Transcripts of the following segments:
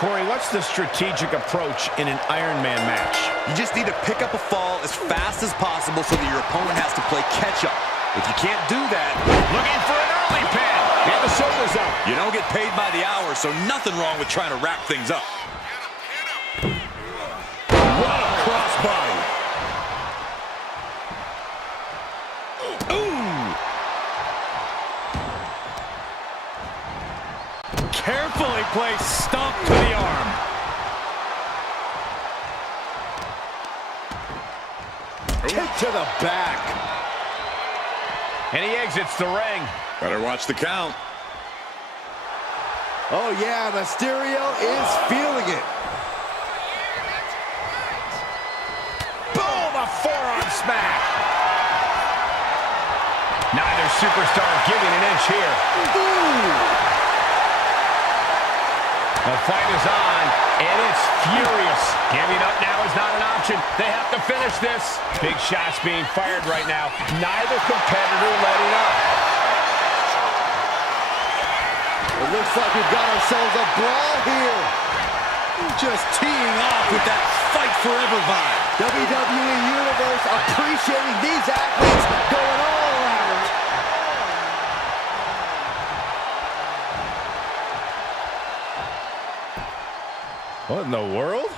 Corey, what's the strategic approach in an Iron Man match? You just need to pick up a fall as fast as possible so that your opponent has to play catch-up. If you can't do that... Looking for an early pin. Yeah, the shoulders up. You don't get paid by the hour, so nothing wrong with trying to wrap things up. What a crossbody. Carefully placed stomp to the arm. Kick to the back. And he exits the ring. Better watch the count. Oh yeah, Mysterio is feeling it. Boom, a forearm smack. Neither superstar giving an inch here. Ooh. The fight is on, and it's furious. Giving up now is not an option. They have to finish this. Big shots being fired right now. Neither competitor letting up. It looks like we've got ourselves a brawl here. Just teeing off with that fight forever vibe. WWE Universe appreciating these athletes going all out. What in the world?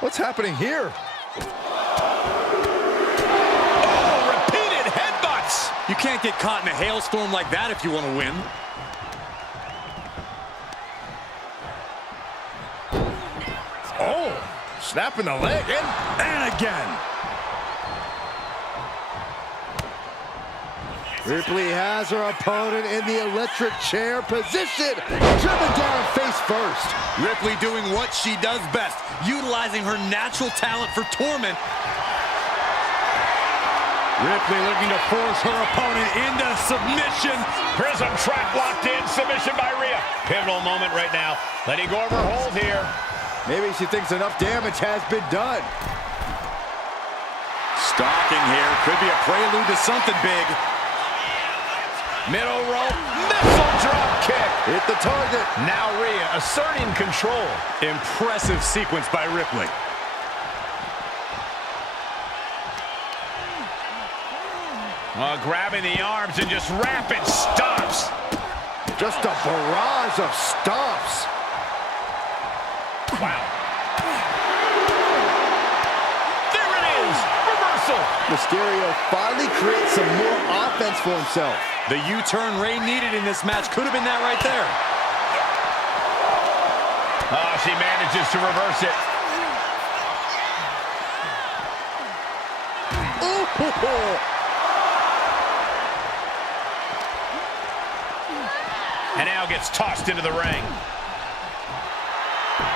What's happening here? Oh, repeated headbutts! You can't get caught in a hailstorm like that if you want to win. Oh, snapping the leg in. And again. Ripley has her opponent in the electric chair position. Driven down face first. Ripley doing what she does best, utilizing her natural talent for torment. Ripley looking to force her opponent into submission. Prism trap locked in. Submission by Rhea. Pivotal moment right now. Letting go of her hold here. Maybe she thinks enough damage has been done. Stalking here. Could be a prelude to something big. Middle rope. Missile drop kick. Hit the target. Now Rhea asserting control. Impressive sequence by Ripley. Grabbing the arms and just rapid stomps. Just a barrage of stomps. Wow. There it is. Reversal. Mysterio finally creates some more offense for himself. The U-turn Rey needed in this match could have been that right there. Oh, she manages to reverse it. Ooh. And now gets tossed into the ring.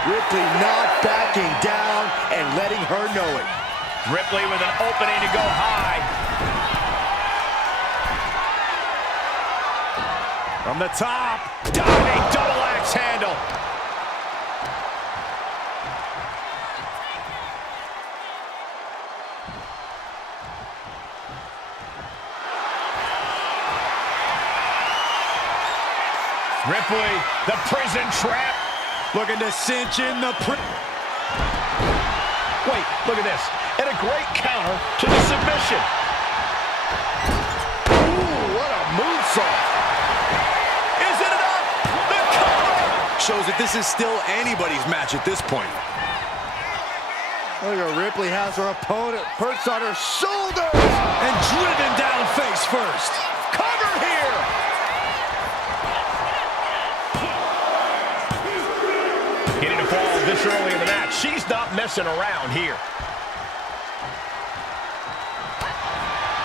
Ripley not backing down and letting her know it. Ripley with an opening to go high. From the top. Diving double axe handle. Ripley, the prison trap. Looking to cinch in the Wait, look at this. And a great counter to the submission. Ooh, what a moonsault. Is it enough? The cover! shows that this is still anybody's match at this point. Look at Ripley has her opponent perched on her shoulders and driven down face first. Cover here! Getting a fall this early in the match. She's not messing around here.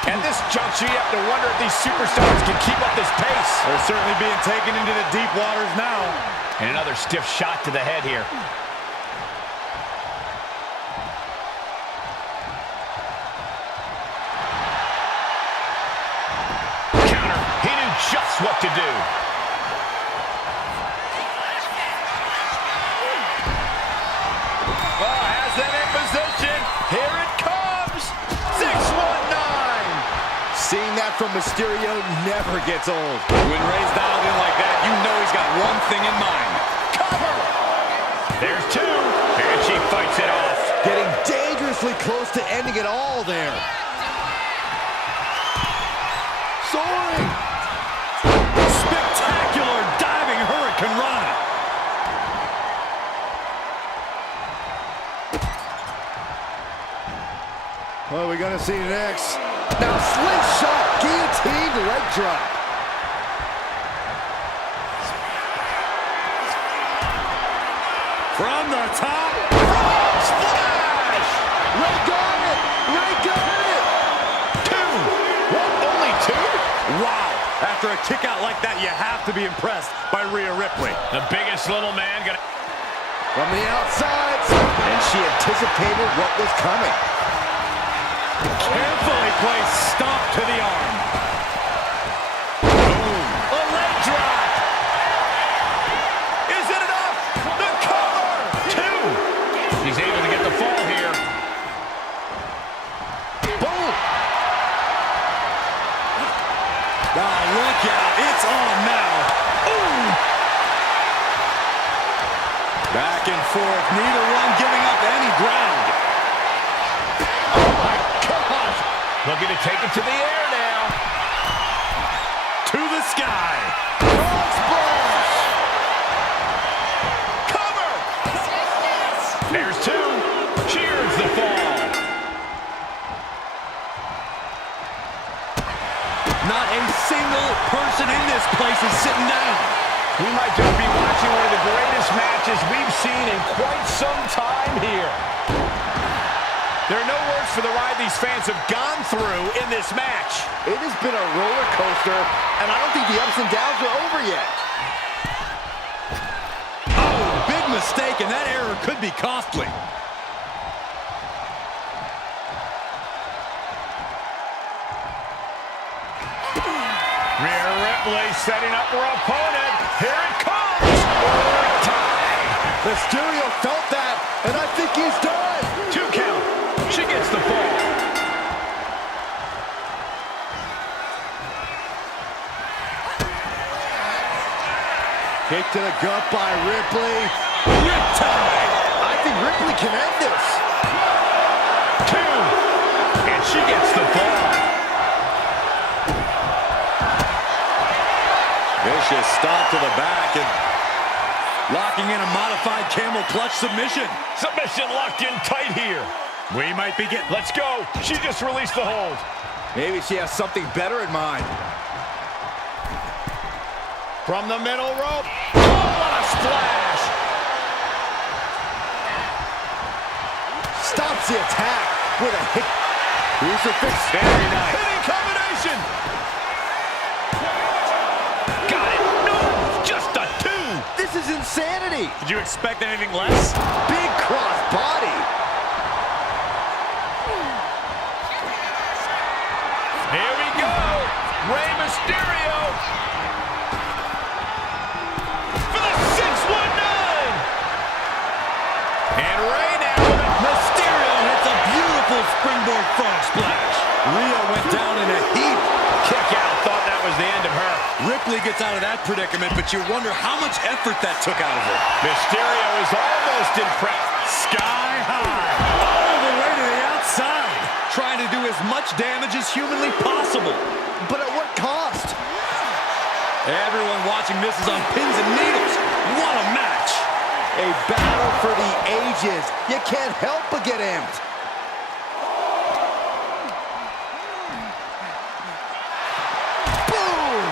At this juncture, you have to wonder if these superstars can keep up this pace. They're certainly being taken into the deep waters now. And another stiff shot to the head here. Counter. He knew just what to do. Oh, has them in position. Here it comes. 619. Seeing that from Mysterio never gets old. When Rey's dialed in like that, you know he's got one thing in mind. Cover. There's two, and she fights it off. Getting dangerously close to ending it all there. Soaring. Spectacular diving Hurricane Rana. What are we gonna see next? Now slingshot, guillotined leg drop. From the top. Splash! Ray got it! Ray got it! Two! What, only two? Wow. After a kick out like that, you have to be impressed by Rhea Ripley. The biggest little man gonna... From the outside, and she anticipated what was coming. Carefully placed stomp to the arm. Boom! A leg drop! Is it enough? The cover! Two! He's able to get the fall here. Boom! Oh, look out. It's on now. Ooh! Back and forth. Neither one giving up any ground. Looking to take it to the air now. To the sky. Splash! Cover! There's two. Cheers the fall. Not a single person in this place is sitting down. We might just be watching one of the greatest matches we've seen in quite some time here. There are no words for the ride these fans have gone through in this match. It has been a roller coaster, and I don't think the ups and downs are over yet. Oh, big mistake, and that error could be costly. Rhea Ripley setting up her opponent. Here it comes. Riptide. Mysterio felt that, and I think he's done. 2 count. She gets the fall. Kick to the gut by Ripley. Riptide. I think Ripley can end this. 2. And she gets the fall. Vicious stomp to the back and locking in a modified camel clutch submission. Submission locked in tight here. We might be getting... Let's go. She just released the hold. Maybe she has something better in mind. From the middle rope. Oh, what a splash. Stops the attack with a hit. Crucifix. Very nice. Hitting combination. Got it. No, just a 2. This is insanity. Did you expect anything less? Big cross body. Here we go. Rey Mysterio. For the 619. And Rey now. Mysterio hits a beautiful springboard frog splash. Rhea went down in a heap. Kick out. Thought that was the end of her. Ripley gets out of that predicament, but you wonder how much effort that took out of her. Mysterio is almost impressed. Sky high. All the way to the outside. Trying to do as much damage as humanly possible. But at what cost? Everyone watching this is on pins and needles. What a match. A battle for the ages. You can't help but get amped. Boom!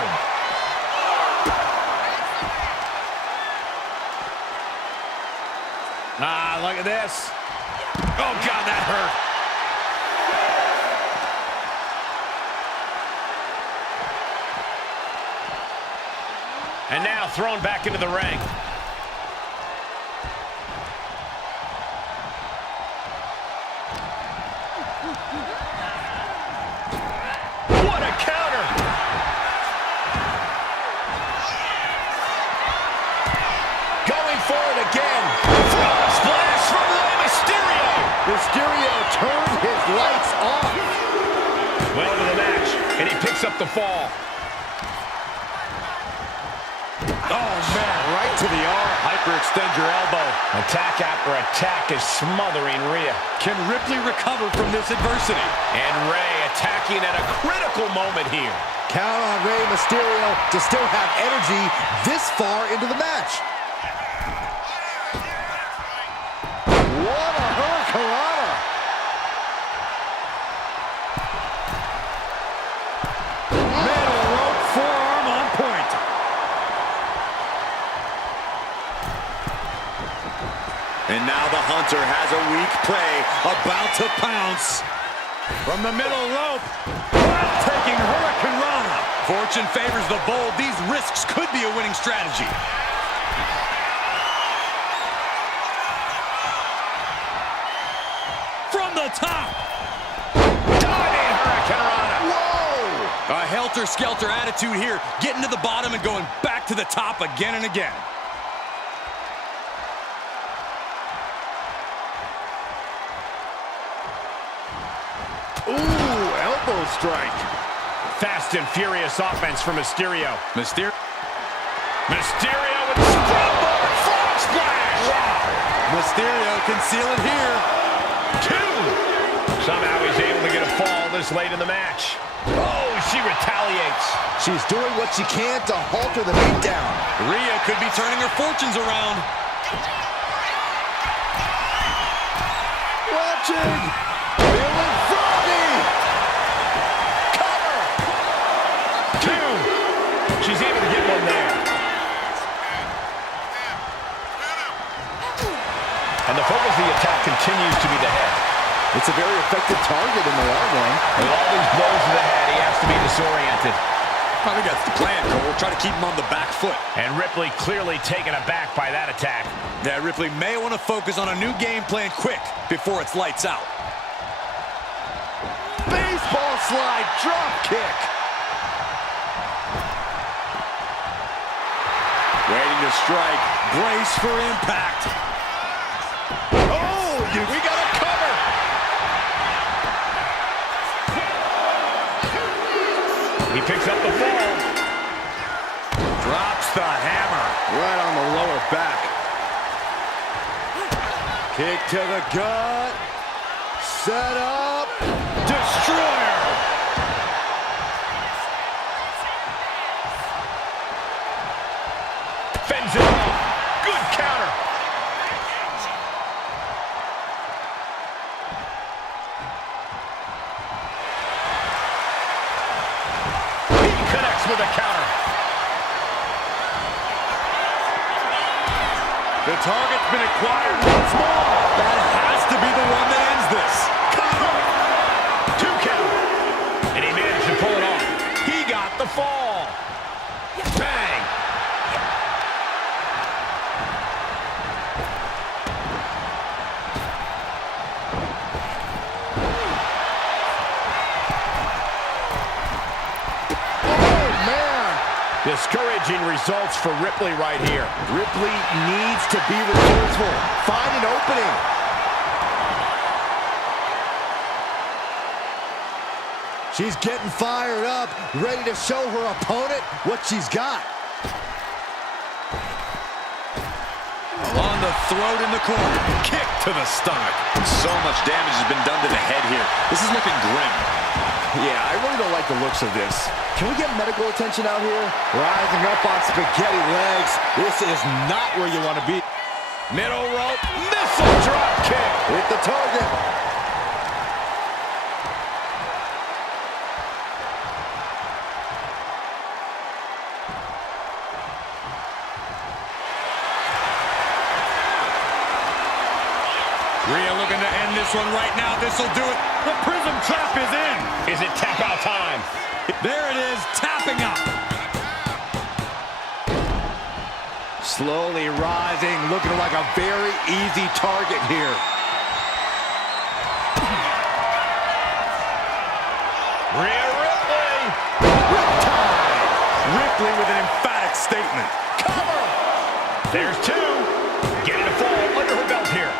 Ah, look at this. Oh, God, that hurt. And now thrown back into the ring. What a counter! Going for it again. Frog splash from Rey Mysterio. Mysterio turned his lights off. Well to the match, and he picks up the fall. Oh, man, right to the arm. Hyperextend your elbow. Attack after attack is smothering Rhea. Can Ripley recover from this adversity? And Rey attacking at a critical moment here. Count on Rey Mysterio to still have energy this far into the match. What a hurricanrana! Middle rope forearm on point. And now the Hunter has a weak prey about to pounce. From the middle rope, taking hurricanrana. Fortune favors the bold. These risks could be a winning strategy. From the top. Diving hurricanrana. Whoa! A helter-skelter attitude here, getting to the bottom and going back to the top again and again. Ooh, elbow strike. Fast and furious offense from Mysterio. Mysterio with the springboard frog splash. Wow. Mysterio can seal it here. 2. Somehow he's able to get a fall this late in the match. Oh, she retaliates. She's doing what she can to halter the beatdown. Rhea could be turning her fortunes around. Watching. Feeling froggy. Cover. 2. She's able to get one there. And the focus of the attack continues to be the head. It's a very effective target in the long run. With all these blows to the head, he has to be disoriented. I think that's the plan, Cole. Try to keep him on the back foot. And Ripley clearly taken aback by that attack. Yeah, Ripley may want to focus on a new game plan quick before it's lights out. Baseball slide drop kick. Waiting to strike. Brace for impact. Oh, we got a cover. He picks up the fall. Drops the hammer. Right on the lower back. Kick to the gut. Set up. Destroyer. Fends it off. Good counter. He connects with a counter. The target's been acquired once more. That has to be the one that ends this. 2 count. And he managed to pull it off. He got the fall. Bang. Oh, man. Discouraging results for Ripley right here. Ripley needs to be resourceful. Find an opening. She's getting fired up, ready to show her opponent what she's got. On the throat in the corner. Kick to the stomach. So much damage has been done to the head here. This is looking grim. Yeah, I really don't like the looks of this. Can we get medical attention out here? Rising up on spaghetti legs. This is not where you want to be. Middle rope, missile drop kick. Hit the target. Rhea looking to end this one right now. This will do it. The prism trap is in. Is it tap out time? There it is, tapping out. Slowly rising, looking like a very easy target here. Rhea Ripley. Riptide. Ripley with an emphatic statement. Cover. There's 2. Getting a fall under her belt here.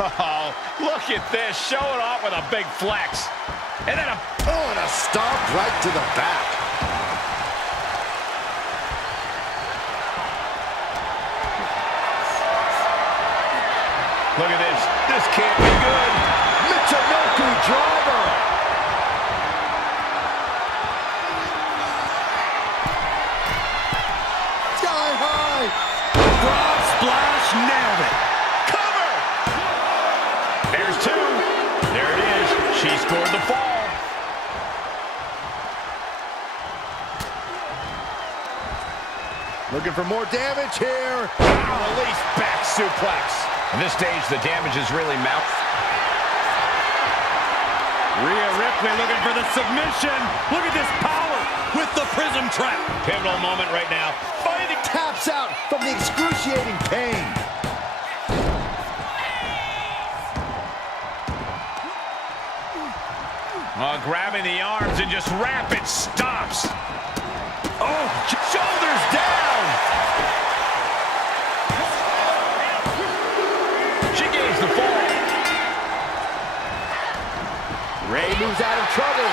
Oh, look at this. Showing off with a big flex. And then and a stomp right to the back. This can't be good. Michinoku driver. Sky high. Frog splash, nailed it. Cover! There's two. There it is. She scored the fall. Looking for more damage here. Release back suplex. At this stage, the damage is really mounting. Rhea Ripley looking for the submission. Look at this power with the prism trap. Pivotal moment right now. Fighting taps out from the excruciating pain. Grabbing the arms and just rapid stops. Oh, shoulders down. She gains the fall. Rey moves out of trouble.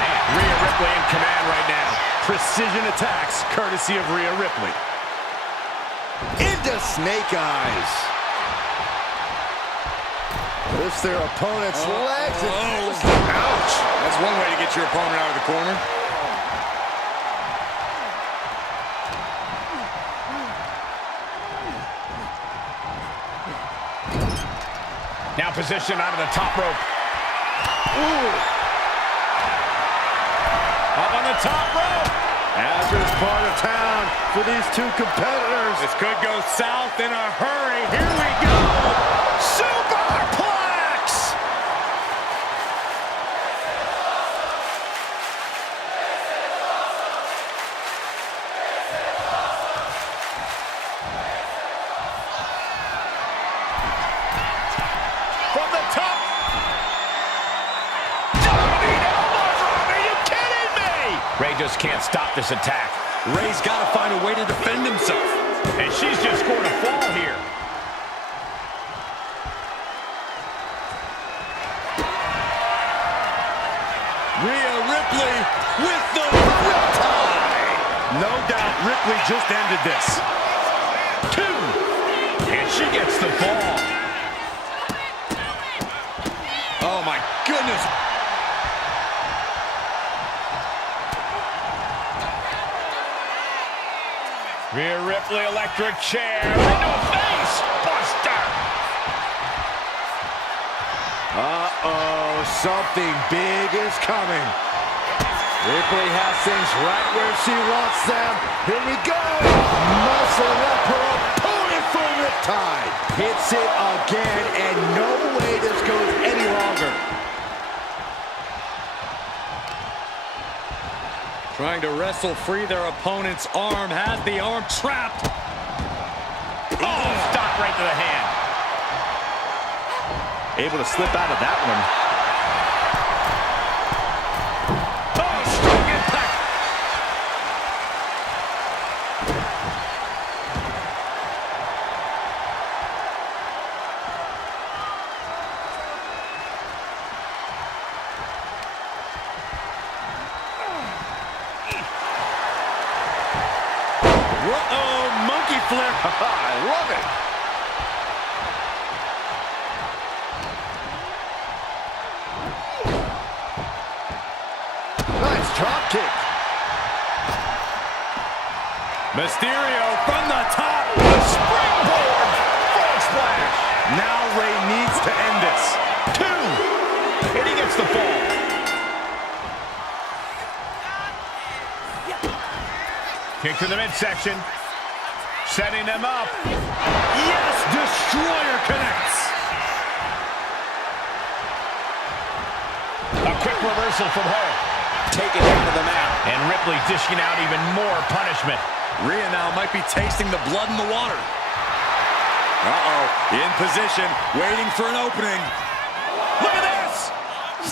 Man, Rhea Ripley in command right now. Precision attacks courtesy of Rhea Ripley. Into snake eyes. Lifts their opponent's legs. Ouch! That's one way to get your opponent out of the corner. Now positioned out of the top rope. Ooh. Up on the top rope. Hazardous part of town for these two competitors. This could go south in a hurry. Here we go. Superplex! From the top. Dominating elbow drop. Are you kidding me? Rey just can't stop this attack. Rey's got to find a way to defend himself. And she's just scored a fall here. Rhea Ripley with the Riptide. No doubt Ripley just ended this. Two. And she gets the fall. Oh my goodness. Rhea Ripley, electric chair. Into a face. Buster. Uh-oh, something big is coming. Ripley has things right where she wants them. Here we go. Muscle up her opponent for Riptide. Hits it again, and no way this goes any longer. Trying to wrestle free their opponent's arm. Has the arm trapped. Oh, stop right to the hand. Able to slip out of that one. Oh, strong impact. Uh-oh, monkey flip. I love it. Nice drop kick. Mysterio from the top. The springboard. Frog splash. Now Rey needs to end this. Two. And he gets the fall. Kick to the midsection. Setting them up. Yes, Destroyer connects. A quick reversal from her. Taken down to the mat. And Ripley dishing out even more punishment. Rhea now might be tasting the blood in the water. Uh-oh, in position, waiting for an opening. Look at this.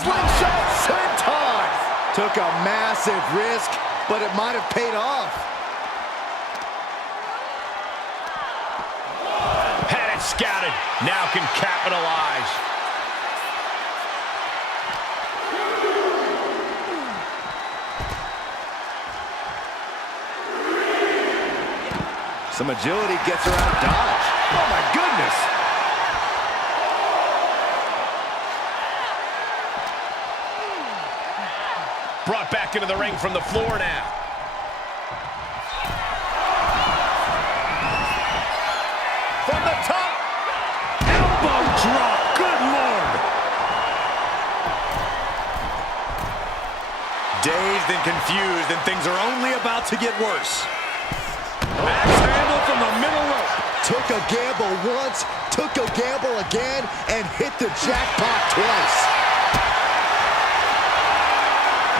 Slingshot senton. Took a massive risk, but it might have paid off. Had it scouted. Now can capitalize. Some agility gets her out of dodge. Oh, my goodness. brought back into the ring from the floor now. From the top. Elbow drop. Good Lord. Dazed and confused, and things are only about to get worse. Axe handle from the middle rope. Took a gamble once, took a gamble again, and hit the jackpot twice.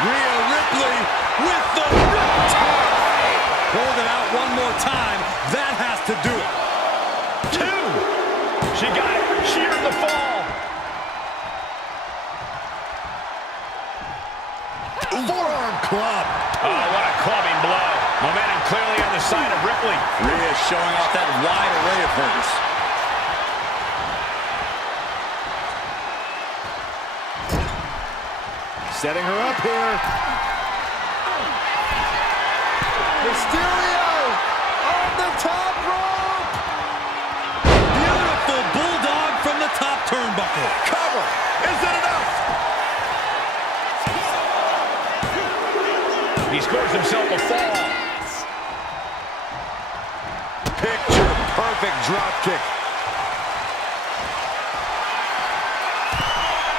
Rhea Ripley with the Riptide. Hold it out one more time. That has to do it. 2. She got it. Sheared the fall. Forearm club. Oh, what a clubbing blow. Momentum clearly on the side of Ripley. Rhea showing off that wide array of hers. Setting her up here. Mysterio on the top rope. Beautiful bulldog from the top turnbuckle. Cover. Is it enough? He scores himself a fall. Picture perfect drop kick.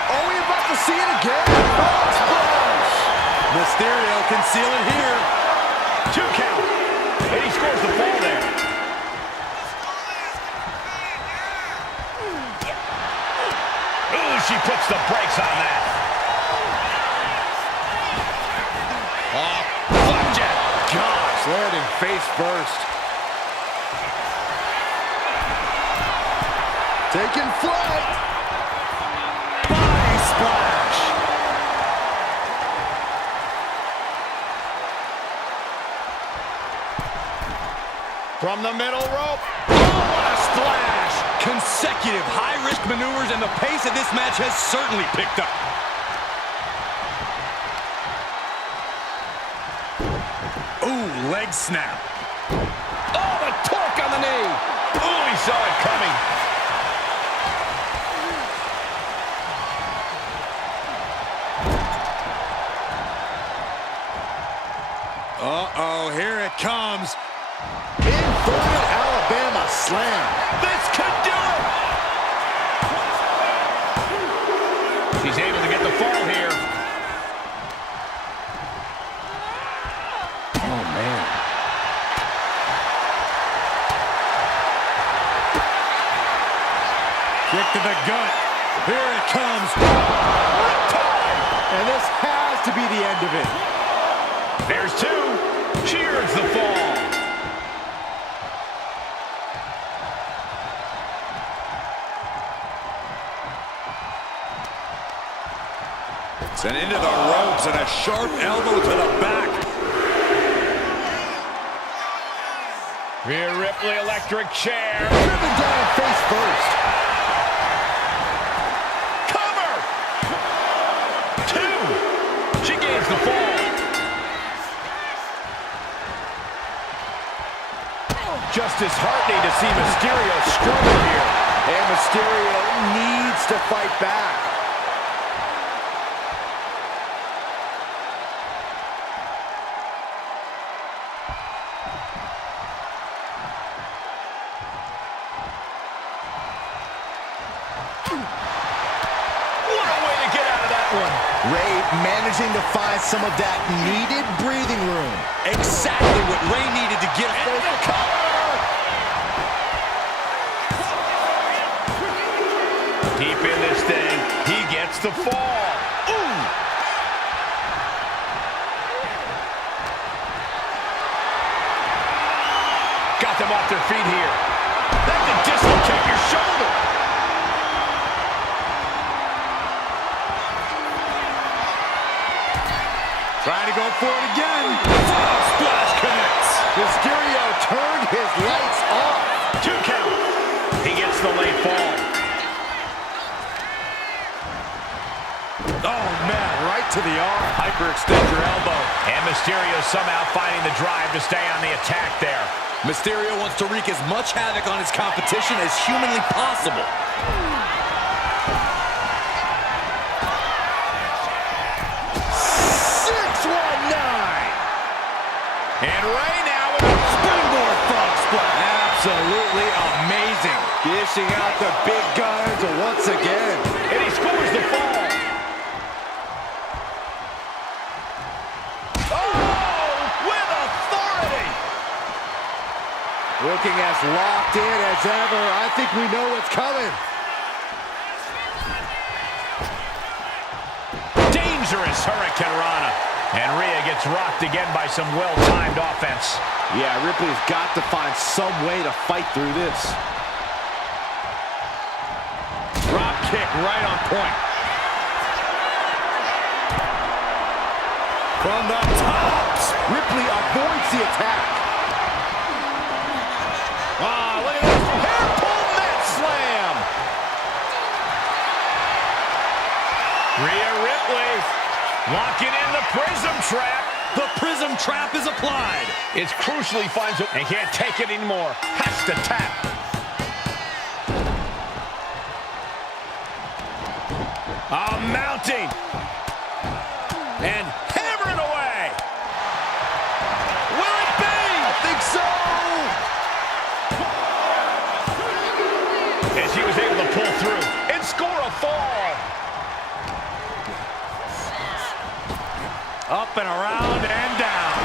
Are we about to see it again? Oh, splash! Mysterio can seal it here. 2 count. And he scores the fall there. Ooh, she puts the brakes on that. Oh, flapjack. Gosh, landing face first. Taking flight. Body splash. From the middle rope. Oh, what a splash. Consecutive high-risk maneuvers, and the pace of this match has certainly picked up. Ooh, leg snap. Oh, the torque on the knee. Ooh, he saw it coming. Uh-oh, here it comes. Inverted Alabama slam. This could do it. He's able to get the fall here. Oh, man. Kick to the gut. Here it comes. Riptide. And this has to be the end of it. There's 2. Cheers the fall. Sent into the ropes and a sharp elbow to the back. Rhea Ripley, electric chair. Driven down face first. Cover. 2. She gains the fall. Just disheartening to see Mysterio struggle here. And Mysterio needs to fight back. What a way to get out of that one. Rey managing to find some of that needed breathing room. Exactly what Rey needed to get. And the cover. Deep in this thing, he gets the fall. Ooh! Got them off their feet here. That could dislocate your shoulder. Trying to go for it again. Frog splash connects. Mysterio turned his lights off. 2 count. He gets the late fall. Oh, man, right to the arm. Hyperextend your elbow. And Mysterio somehow finding the drive to stay on the attack there. Mysterio wants to wreak as much havoc on his competition as humanly possible. And Rey now with a springboard frog splash. Absolutely amazing. Dishing out the big guns once again. And he scores the fall. Oh, with authority. Looking as locked in as ever. I think we know what's coming. Dangerous Hurricane Rana. And Rhea gets rocked again by some well-timed offense. Yeah, Ripley's got to find some way to fight through this. Drop kick right on point. From the top, Ripley avoids the attack. Ah, look at this. Hair pull net slam. Rhea Ripley locking in the prism trap. The prism trap is applied. It's crucial he finds it and can't take it anymore. Has to tap. Mounting. And hammering away. Will it be? I think so. And she was able to pull through and score a fall. Up and around and down.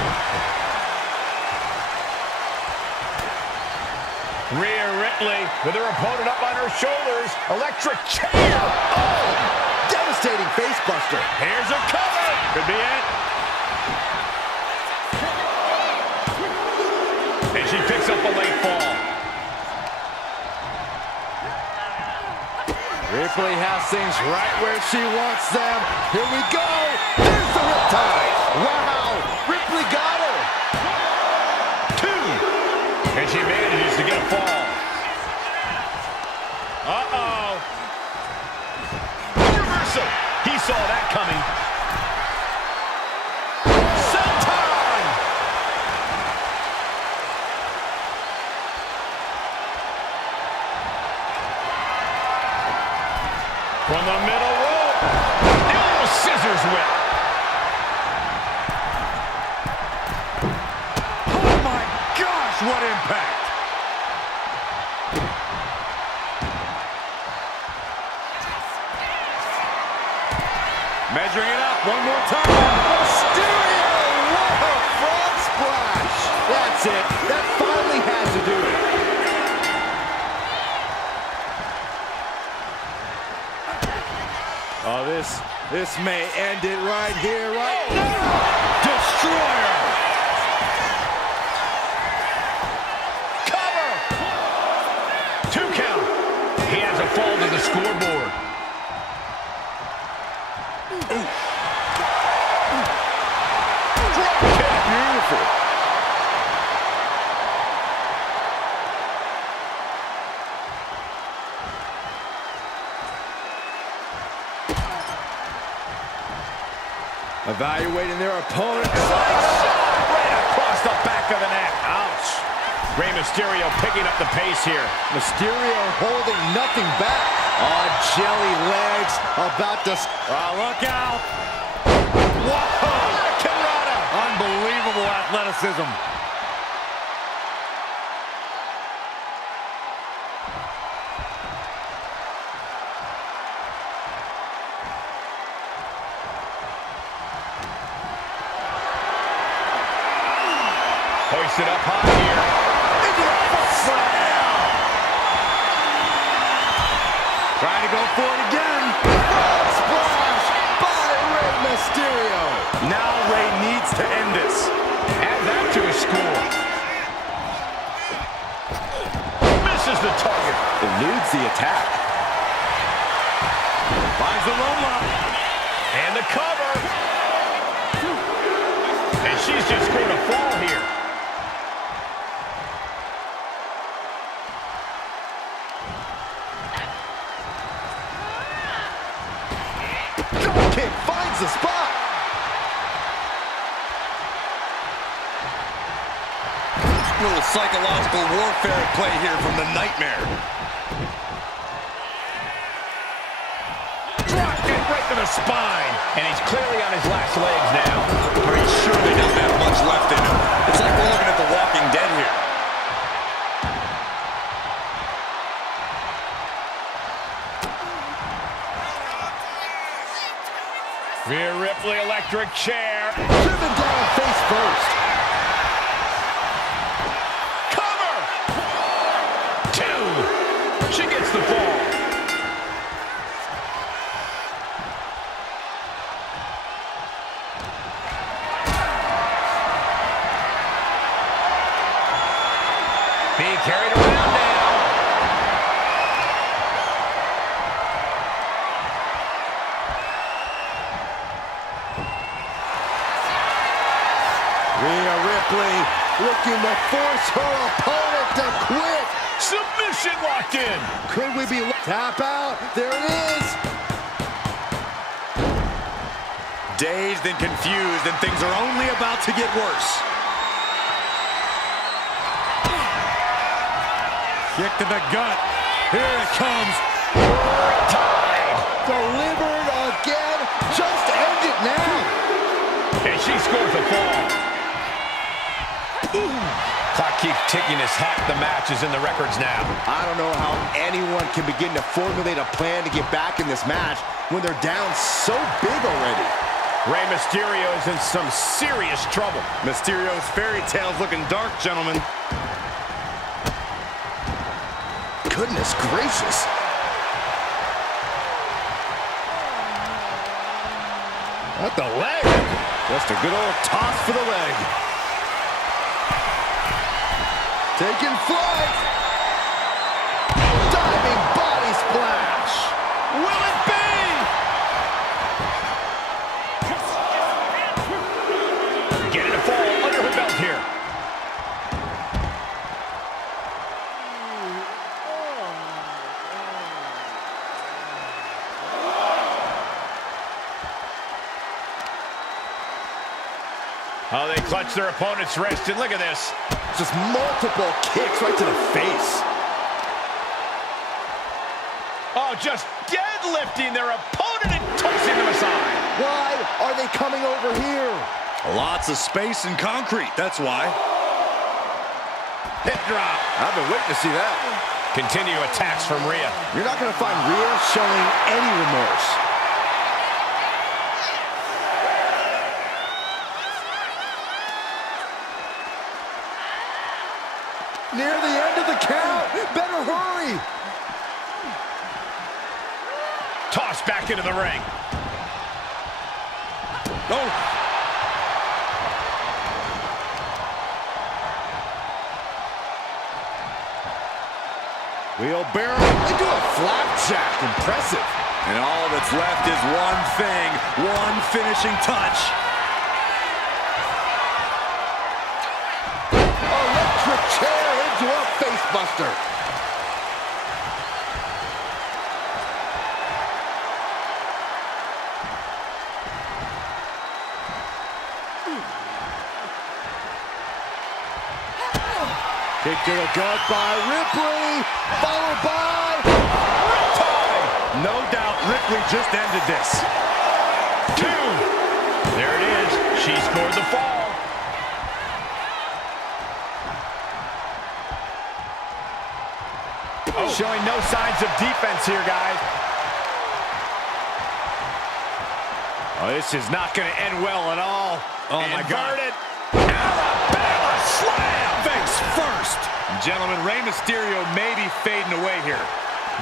Rhea Ripley with her opponent up on her shoulders. Electric chair. Oh! Devastating face buster. Here's a cover. Could be it. And she picks up a late fall. Ripley has things right where she wants them. Here we go. There's the Riptide. Wow. Ripley got her. 2. And she manages to get a fall. Uh-oh. Reversal. He saw that coming. Senton. From the middle rope. Now a scissors whip. Oh my gosh, what impact. Measuring it up one more time. Mysterio! What a frog splash! That's it. That finally had to do it. Oh, this may end it right here, right now. Destroyer. Cover. 2 count. He has a fall to the scoreboard. Drop kick. Beautiful. Evaluating their opponent. Right across the back of the neck. Ouch. Rey Mysterio picking up the pace here. Mysterio holding nothing back. On jelly legs, about to... Look out. Whoa. Unbelievable athleticism. Hoisted up high here. Into the foot slam. Trying to go for it again. Splash by Rey Mysterio. Now Rey needs to end this. Add that to his score. Misses the target. Eludes the attack. Finds the Roma. And the cover. And she's just scored a fall here. Drop kick finds the spot. A little psychological warfare at play here from the Nightmare. Drop kick right to the spine. And he's clearly on his last legs now. Are you sure they don't have much left in him? It's like Rhea Ripley, electric chair. Driven down face first. Cover! 2. She gets the fall. Being carried around now. Rhea Ripley looking to force her opponent to quit. Submission locked in. Could we be tap out? There it is. Dazed and confused, and things are only about to get worse. Kick to the gut. Here it comes. Riptide. Delivered again. Just end it now. And she scores the fall. Clock keeps ticking as half the match is in the records now. I don't know how anyone can begin to formulate a plan to get back in this match when they're down so big already. Rey Mysterio is in some serious trouble. Mysterio's fairy tale's looking dark, gentlemen. Goodness gracious. What the leg? Just a good old toss for the leg. Taking flight. Diving body splash. Will it be? Getting a fall under her belt here. Oh, they clutch their opponent's wrist, and look at this. Just multiple kicks right to the face. Oh, just deadlifting their opponent and tossing them aside. Why are they coming over here? Lots of space and concrete, that's why. Hip drop. I've been waiting to see that. Continue attacks from Rhea. You're not going to find Rhea showing any remorse. Near the end of the count. Better hurry. Tossed back into the ring. Oh. Wheelbarrow into a flapjack. Impressive. And all that's left is one thing, one finishing touch. Electric chair into a facebuster. Kick to the gut by Ripley, followed by Riptide. No doubt Ripley just ended this. 2. There it is. She scored the fall. Oh. Showing no signs of defense here, guys. Oh, this is not going to end well at all. Oh, my God. Inverted. Alabama slam. Face first. Gentlemen, Rey Mysterio may be fading away here.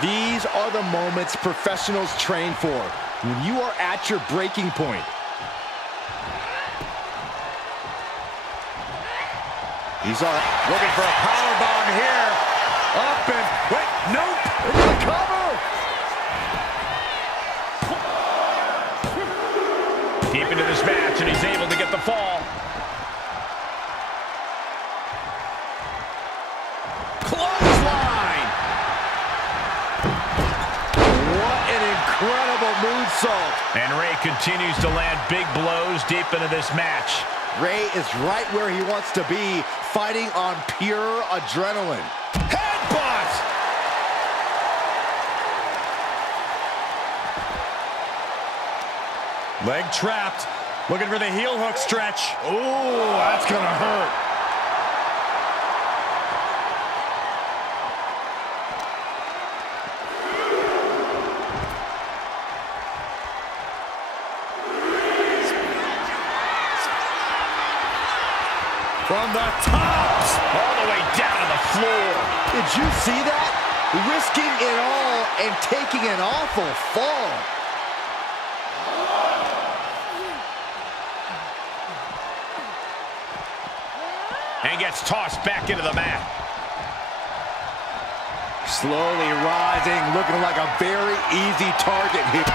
These are the moments professionals train for, when you are at your breaking point. He's all Looking for a powerbomb here. Up and, wait, nope. into the cover. Deep into this match, and he's able to get the fall. Clothesline. What an incredible moonsault. And Rey continues to land big blows deep into this match. Rey is right where he wants to be, fighting on pure adrenaline. Headbutt! Leg trapped. Looking for the heel hook stretch. Ooh, that's going to hurt. From the tops. All the way down to the floor. Did you see that? Risking it all and taking an awful fall. And gets tossed back into the mat. Slowly rising, looking like a very easy target here.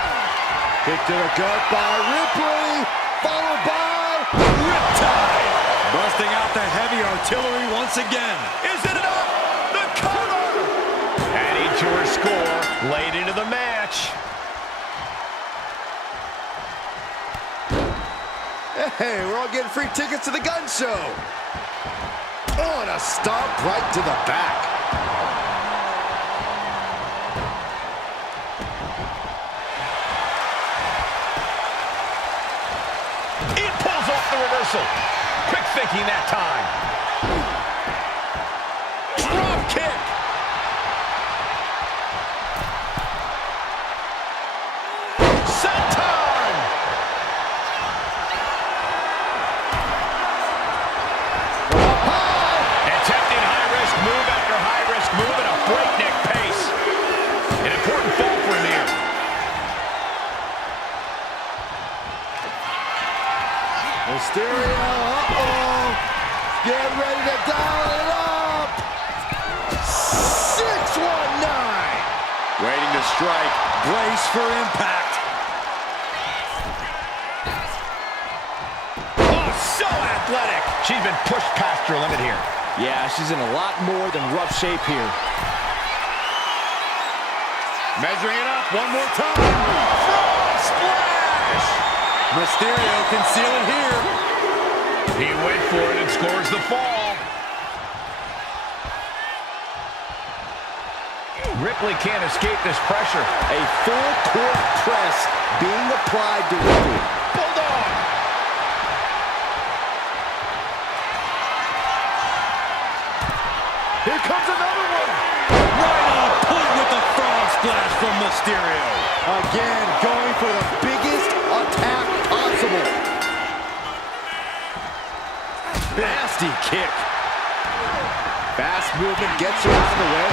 Kick to the gut by Ripley, followed by Riptide. Busting out the heavy artillery once again. Is it enough? The cover! Adding to her score, late into the match. Hey, we're all getting free tickets to the gun show. Oh, and a stomp right to the back. It pulls off the reversal. Quick thinking that time. Drop kick. Senton. Attempting high-risk move after high-risk move at a breakneck pace. An important fall for him here. Mysterio, get ready to dial it up. 619. Waiting to strike. Brace for impact. Oh, so athletic. She's been pushed past her limit here. Yeah, she's in a lot more than rough shape here. Measuring it up one more time. Frog splash. Mysterio can seal it here. He went for it and scores the fall. Ripley can't escape this pressure. A full court press being applied to Ripley. Bulldog. Here comes another one. Right on point with the frog splash from Mysterio. Again, going for the biggest attack possible. Nasty kick. Fast movement gets her out of the way.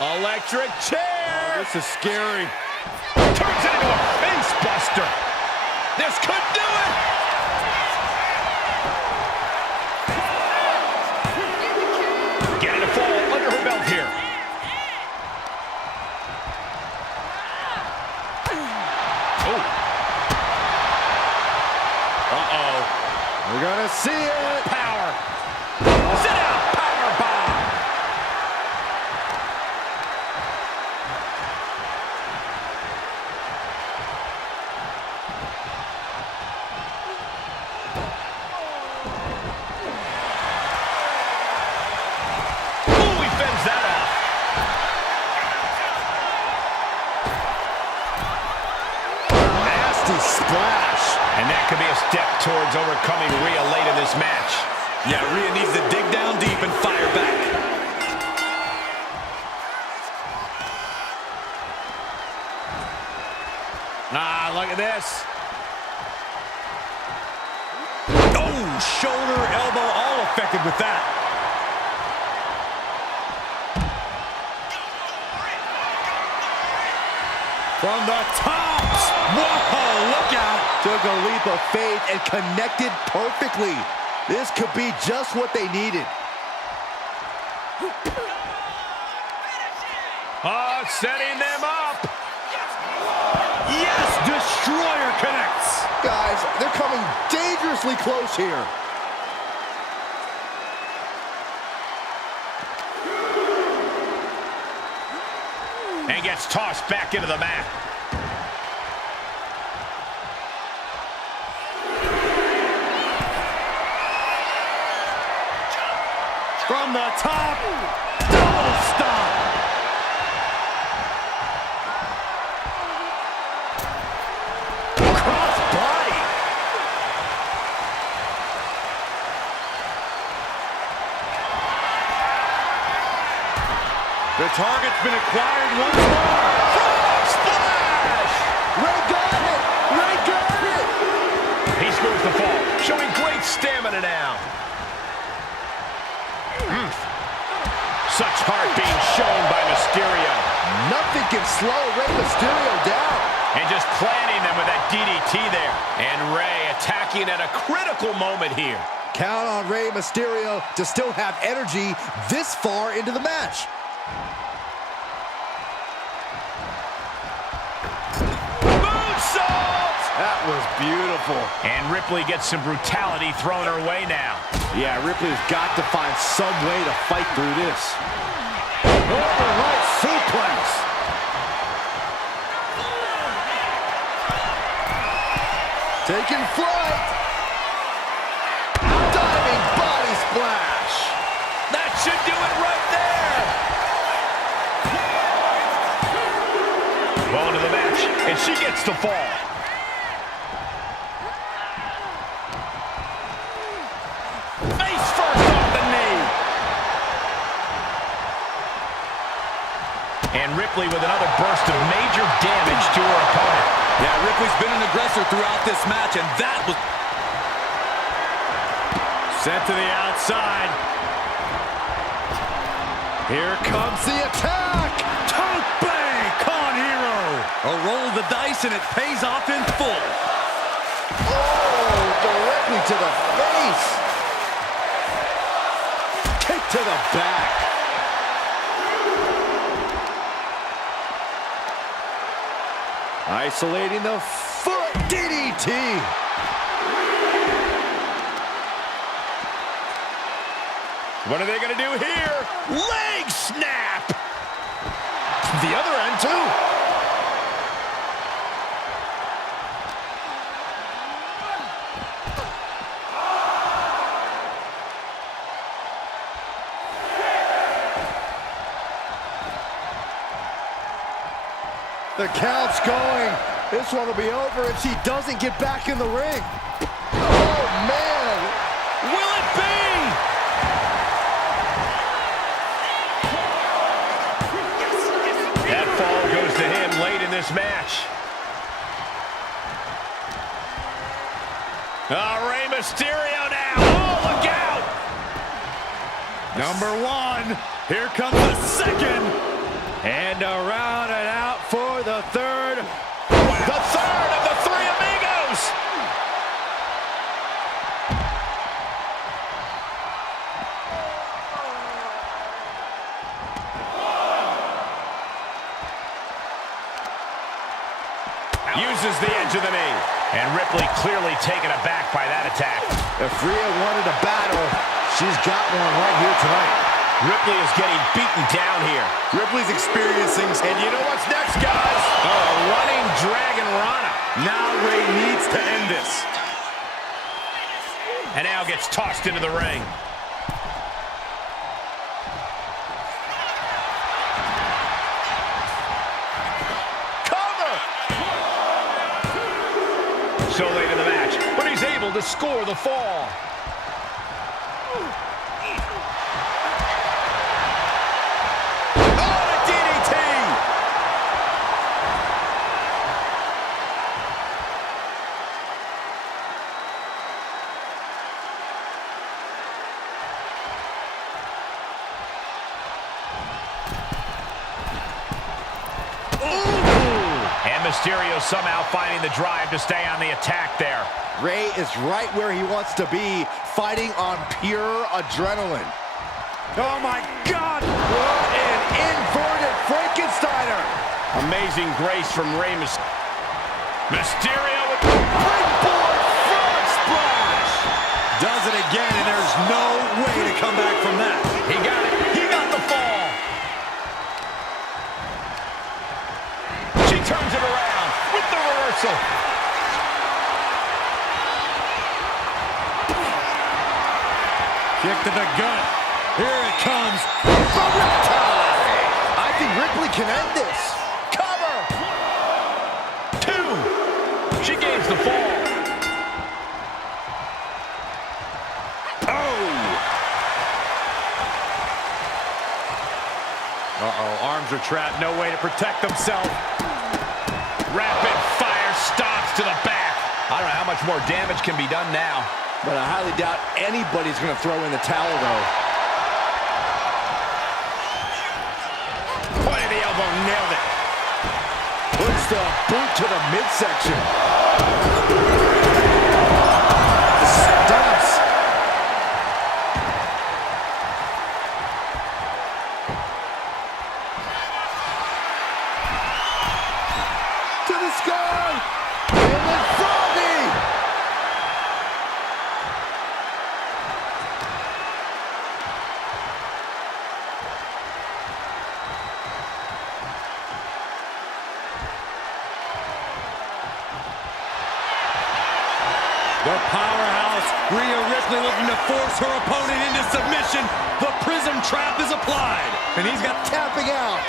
Electric chair. This is scary. Turns it into a face buster. This could do it. Getting a fall under her belt here. Oh. Uh-oh. We're gonna see it. Power. Sit down. Power bomb. Ooh, he fends that off. Nasty splash. And that could be a step towards overcoming Rhea late in this match. Yeah, Rhea needs to dig down deep and fire back. Ah, look at this. Oh, shoulder, elbow, all affected with that. From the tops. Whoa, look out. Took a leap of faith and connected perfectly. This could be just what they needed. Oh, setting them up. Yes, Destroyer connects. Guys, they're coming dangerously close here. And gets tossed back into the mat. From the top, double stomp. Cross body. The target's been acquired once more. Frog splash. There's the fall, showing great stamina now. Such heart being shown by Mysterio. Nothing can slow Rey Mysterio down. And just planting them with that DDT there. And Rey attacking at a critical moment here. Count on Rey Mysterio to still have energy this far into the match. Moonsault! That was beautiful. And Ripley gets some brutality thrown her way now. Yeah, Ripley's got to find some way to fight through this. Overnight suplex. Taking flight. Diving body splash. That should do it right there. Well into the match, and she gets the fall. Face first off the knee. And Ripley with another burst of major damage to her opponent. Yeah, Ripley's been an aggressor throughout this match, and that was sent to the outside. Here comes the attack. Tope Con Hero. A roll of the dice, and it pays off in full. Oh, directly to the face. Kick to the back. Isolating the foot DDT. What are they going to do here? Leg snap! The other end, too. The count's going. This one will be over if she doesn't get back in the ring. Oh, man. Will it be? That fall goes to him late in this match. Oh, Rey Mysterio now. Oh, look out! Number one. Here comes the second. And around and out for the third. The third of the three amigos. Uses the edge of the knee. And Ripley clearly taken aback by that attack. If Rhea wanted a battle, she's got one right here tonight. Ripley is getting beaten down here. Ripley's experiencing, And you know what's next, guys? Oh, a running Dragon Rana. now Rey needs to end this. And now gets tossed into the ring. Cover! So late in the match, but he's able to score the fall. Mysterio somehow finding the drive to stay on the attack there. Rey is right where he wants to be, fighting on pure adrenaline. Oh, my God. What an inverted Frankensteiner. Amazing grace from Rey Mysterio with the Springboard frog splash. Does it again, and there's no way to come back from that. He got it. He got the fall. She turns it around with the reversal. Kick to the gut. Here it comes. Riptide. I think Ripley can end this. Cover. 2. She gains the fall. Uh-oh, arms are trapped, no way to protect themselves. Rapid fire stops to the back. I don't know how much more damage can be done now. But I highly doubt anybody's going to throw in the towel, though. Point of the elbow, nailed it. Puts the boot to the midsection. Stumps. To the sky. And then Froggy. The powerhouse, Rhea Ripley, looking to force her opponent into submission. The prism trap is applied, and he's got Tapping out.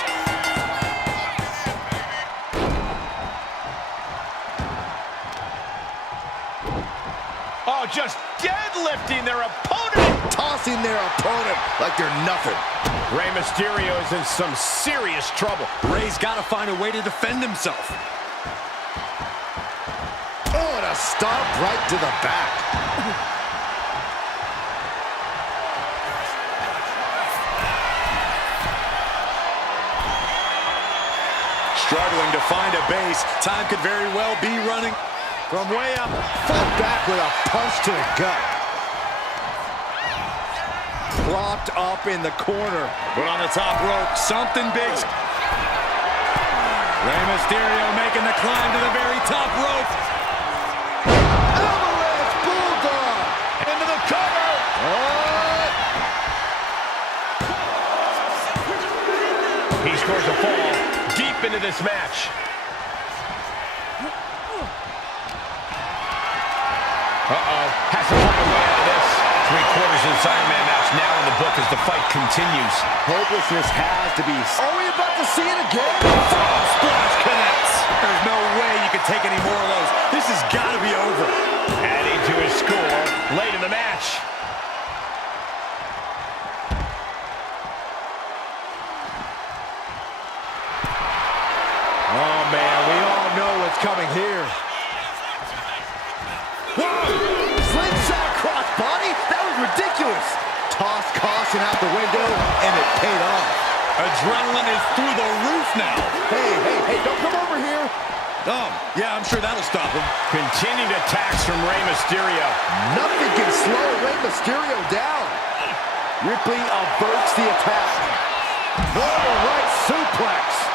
Oh, just deadlifting their opponent. Tossing their opponent like they're nothing. Rey Mysterio is in some serious trouble. Rey's got to find a way to defend himself. Oh, and a stomp right to the back. Struggling to find a base. Time could very well be running. From way up, fought back with a punch to the gut. Propped up in the corner. But on the top rope, something big. Rey Mysterio making the climb to the very top rope. Avalanche Bulldog. Into the cover. He scores a fall deep into this match. Has to find a way out of this. 3/4 of this Iron Man match now in the book as the fight continues. Hopelessness has to be. Are we about to see it again? Frog splash connects. There's no way you can take any more of those. This has got to be over. Adding to his score late in the match. Oh, man, we all know what's coming here. Whoa! Slingshot crossbody? That was ridiculous. Tossed caution out the window, and it paid off. Adrenaline is through the roof now. Hey, don't come over here. Oh, yeah, I'm sure that'll stop him. Continued attacks from Rey Mysterio. Nothing can slow Rey Mysterio down. Ripley averts the attack. Normal right suplex.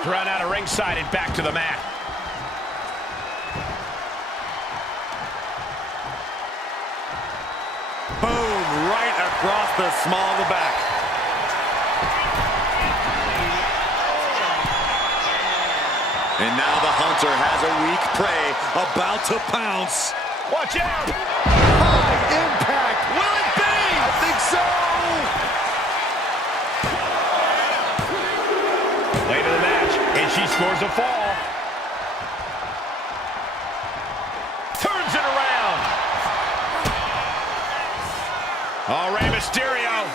Thrown out of ringside and back to the mat. Boom, right across the small of the back. And now the Hunter has a weak prey about to pounce. Watch out! High impact. Will it be? I think so. Late in the match, and she scores a fall. Turns it around. Oh, Rey Mysterio.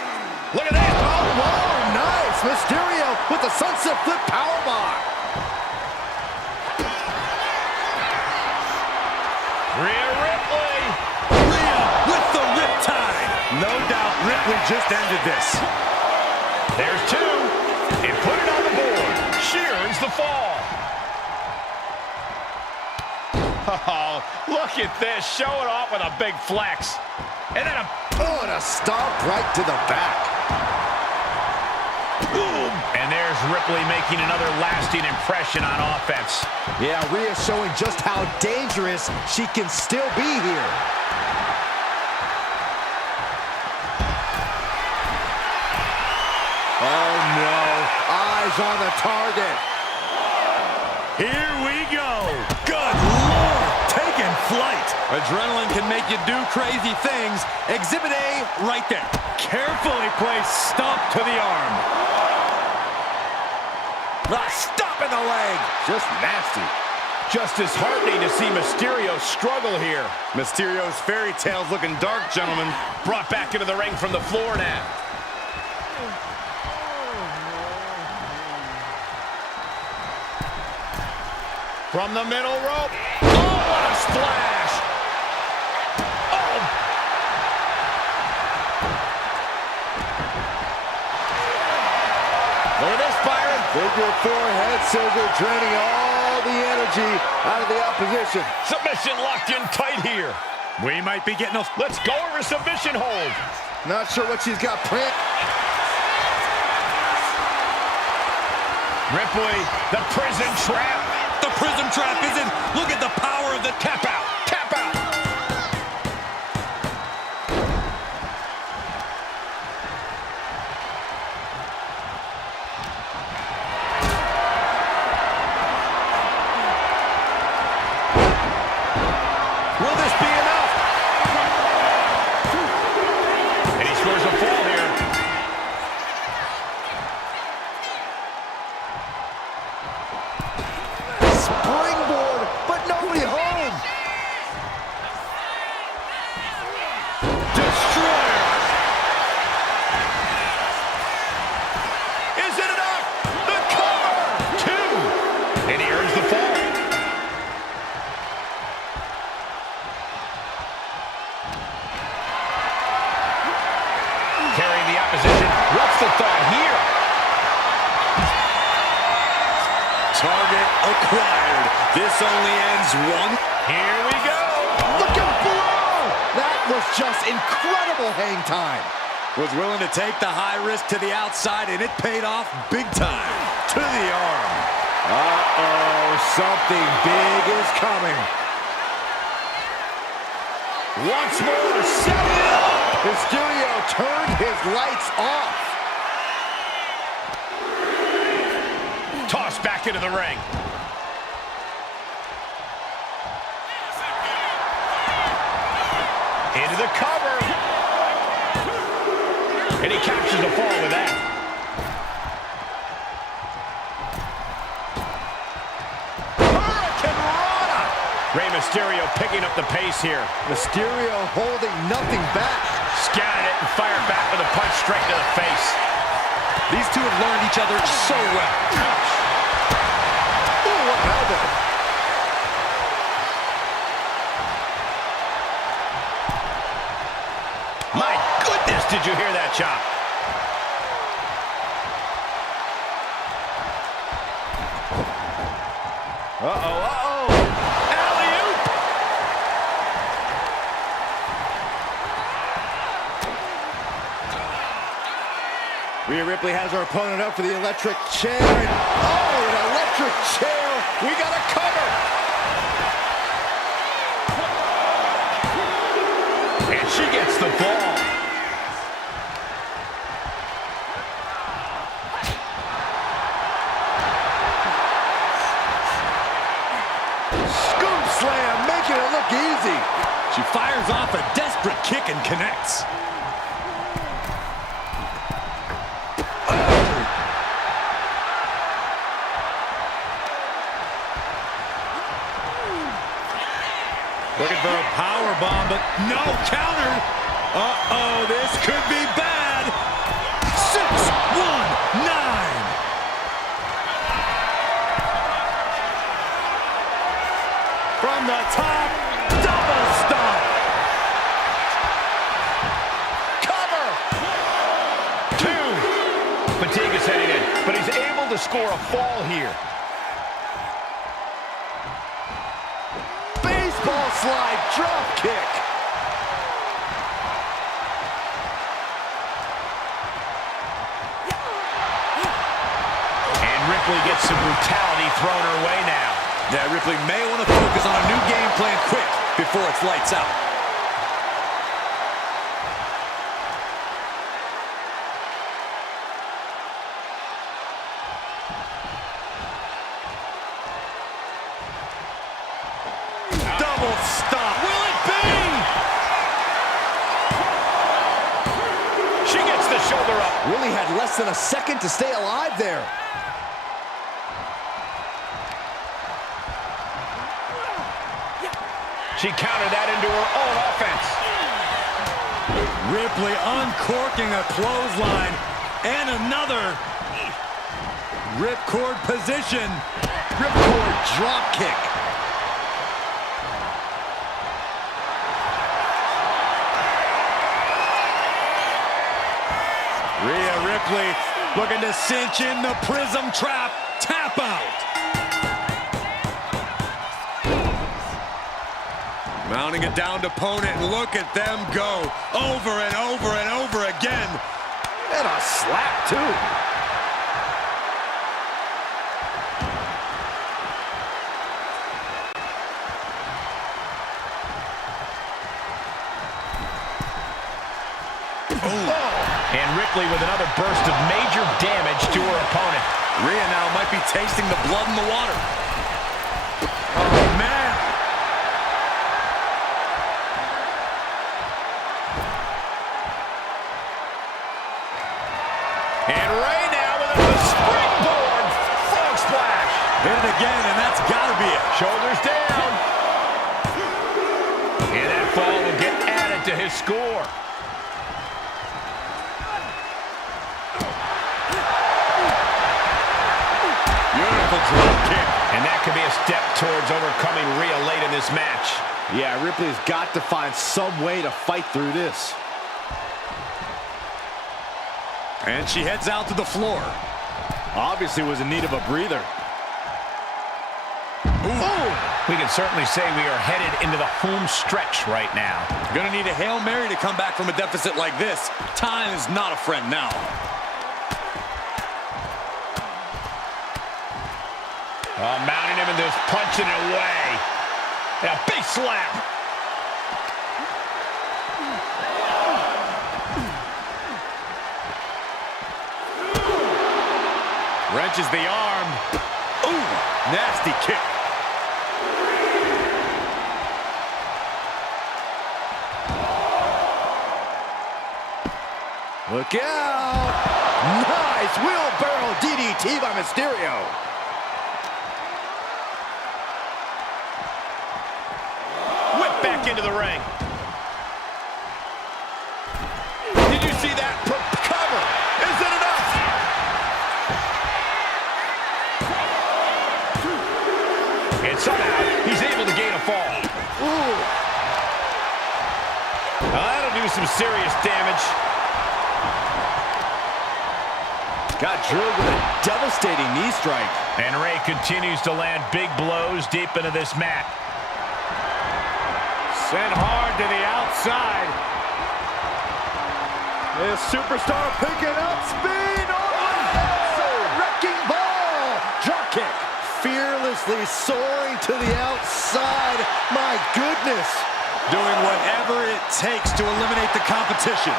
Look at that. Oh, whoa, nice. Mysterio with the sunset flip powerbomb. Rhea Ripley. Rhea with the Riptide. No doubt Ripley just ended this. There's two. And put it on the board. She earns the fall. Oh, look at this. Showing off with a big flex. And then and a stomp right to the back. boom. And there's Ripley making another lasting impression on offense. Yeah, Rhea showing just how dangerous she can still be here. Oh, no. Eyes on the target. Here we go. Good Lord, taking flight. Adrenaline can make you do crazy things. Exhibit A right there. Carefully placed stomp to the arm. The stop in the leg. Just nasty. Just disheartening to see Mysterio struggle here. Mysterio's fairy tale's looking dark, gentlemen. Brought back into the ring from the floor now. From the middle rope. Oh, what a splash! Oh! Look at this, Byron. Figure 4 head scissor, draining all the energy out of the opposition. Submission locked in tight here. We might be getting a... Let's go over submission hold. Not sure what she's got planned. Ripley, the prison trap. The prison trap is in. Look at the power of the Tap out. Tap out. Will this be enough? And he scores a fall here. Springboard, but nobody home. Destroyer. Is it enough? The cover. 2. And he earns the fall. Carrying the opposition. What's the thought here? Target acquired. This only ends one. Here we go. Look at below. That was just incredible hang time. Was willing to take the high risk to the outside, and it paid off big time. To the arm. Uh-oh, something big is coming. Once more, set it up. Mysterio turned his lights off. Tossed back into the ring. Into the cover. And he captures the fall with that. Hurricane Rana. Rey Mysterio picking up the pace here. Mysterio holding nothing back. Scattered it and fired back with a punch straight to the face. These two have learned each other so well. Oh, what an elbow. My goodness, did you hear that chop? Uh-oh, uh-oh. Alley-oop. Rhea Ripley has her opponent up for the electric chair. And, oh, an electric chair. We got a cover. And she gets the fall. Scoop slam, making it look easy. She fires off a desperate kick and connects. Looking for a power bomb, but no counter. Uh-oh, this could be bad. 6-1-9. From the top, double stomp. Cover. 2. Fatigue is setting in, but he's able to score a fall here. Baseball slide, drop kick. And Ripley gets some brutality thrown her way now. Yeah, Ripley may want to focus on a new game plan quick before it's lights out. Double stop. Will it be? She gets the shoulder up. Really had less than a second to stay alive there. She countered that into her own offense. Ripley uncorking a clothesline and another. Ripcord position. Ripcord drop kick. Rhea Ripley looking to cinch in the prism trap. Tap out. Mounting a downed opponent, and look at them go over and over and over again. And a slap, too. And Ripley with another burst of major damage to her opponent. Rhea now might be tasting the blood in the water. Oh, man. And Rey now with a springboard frog splash. Hit it again, and that's got to be it. Shoulders down. And that fall will get added to his score. Beautiful drop kick. And that could be a step towards overcoming Rhea late in this match. Yeah, Ripley's got to find some way to fight through this. And she heads out to the floor. Obviously was in need of a breather. Ooh. We can certainly say we are headed into the home stretch right now. Gonna need a Hail Mary to come back from a deficit like this. Time is not a friend now. Mounting him and just punching it away. Yeah, big slap. Wrenches the arm. Ooh, nasty kick. Look out! Nice wheelbarrow DDT by Mysterio. Whip back into the ring. Did you see that? Cover. Is it enough? And somehow he's able to gain a fall. Ooh. That'll do some serious damage. Got drilled with a devastating knee strike. And Rey continues to land big blows deep into this mat. Sent hard to the outside. This superstar picking up speed. Oh, wrecking ball. Drop kick. Fearlessly soaring to the outside. My goodness. Doing whatever it takes to eliminate the competition.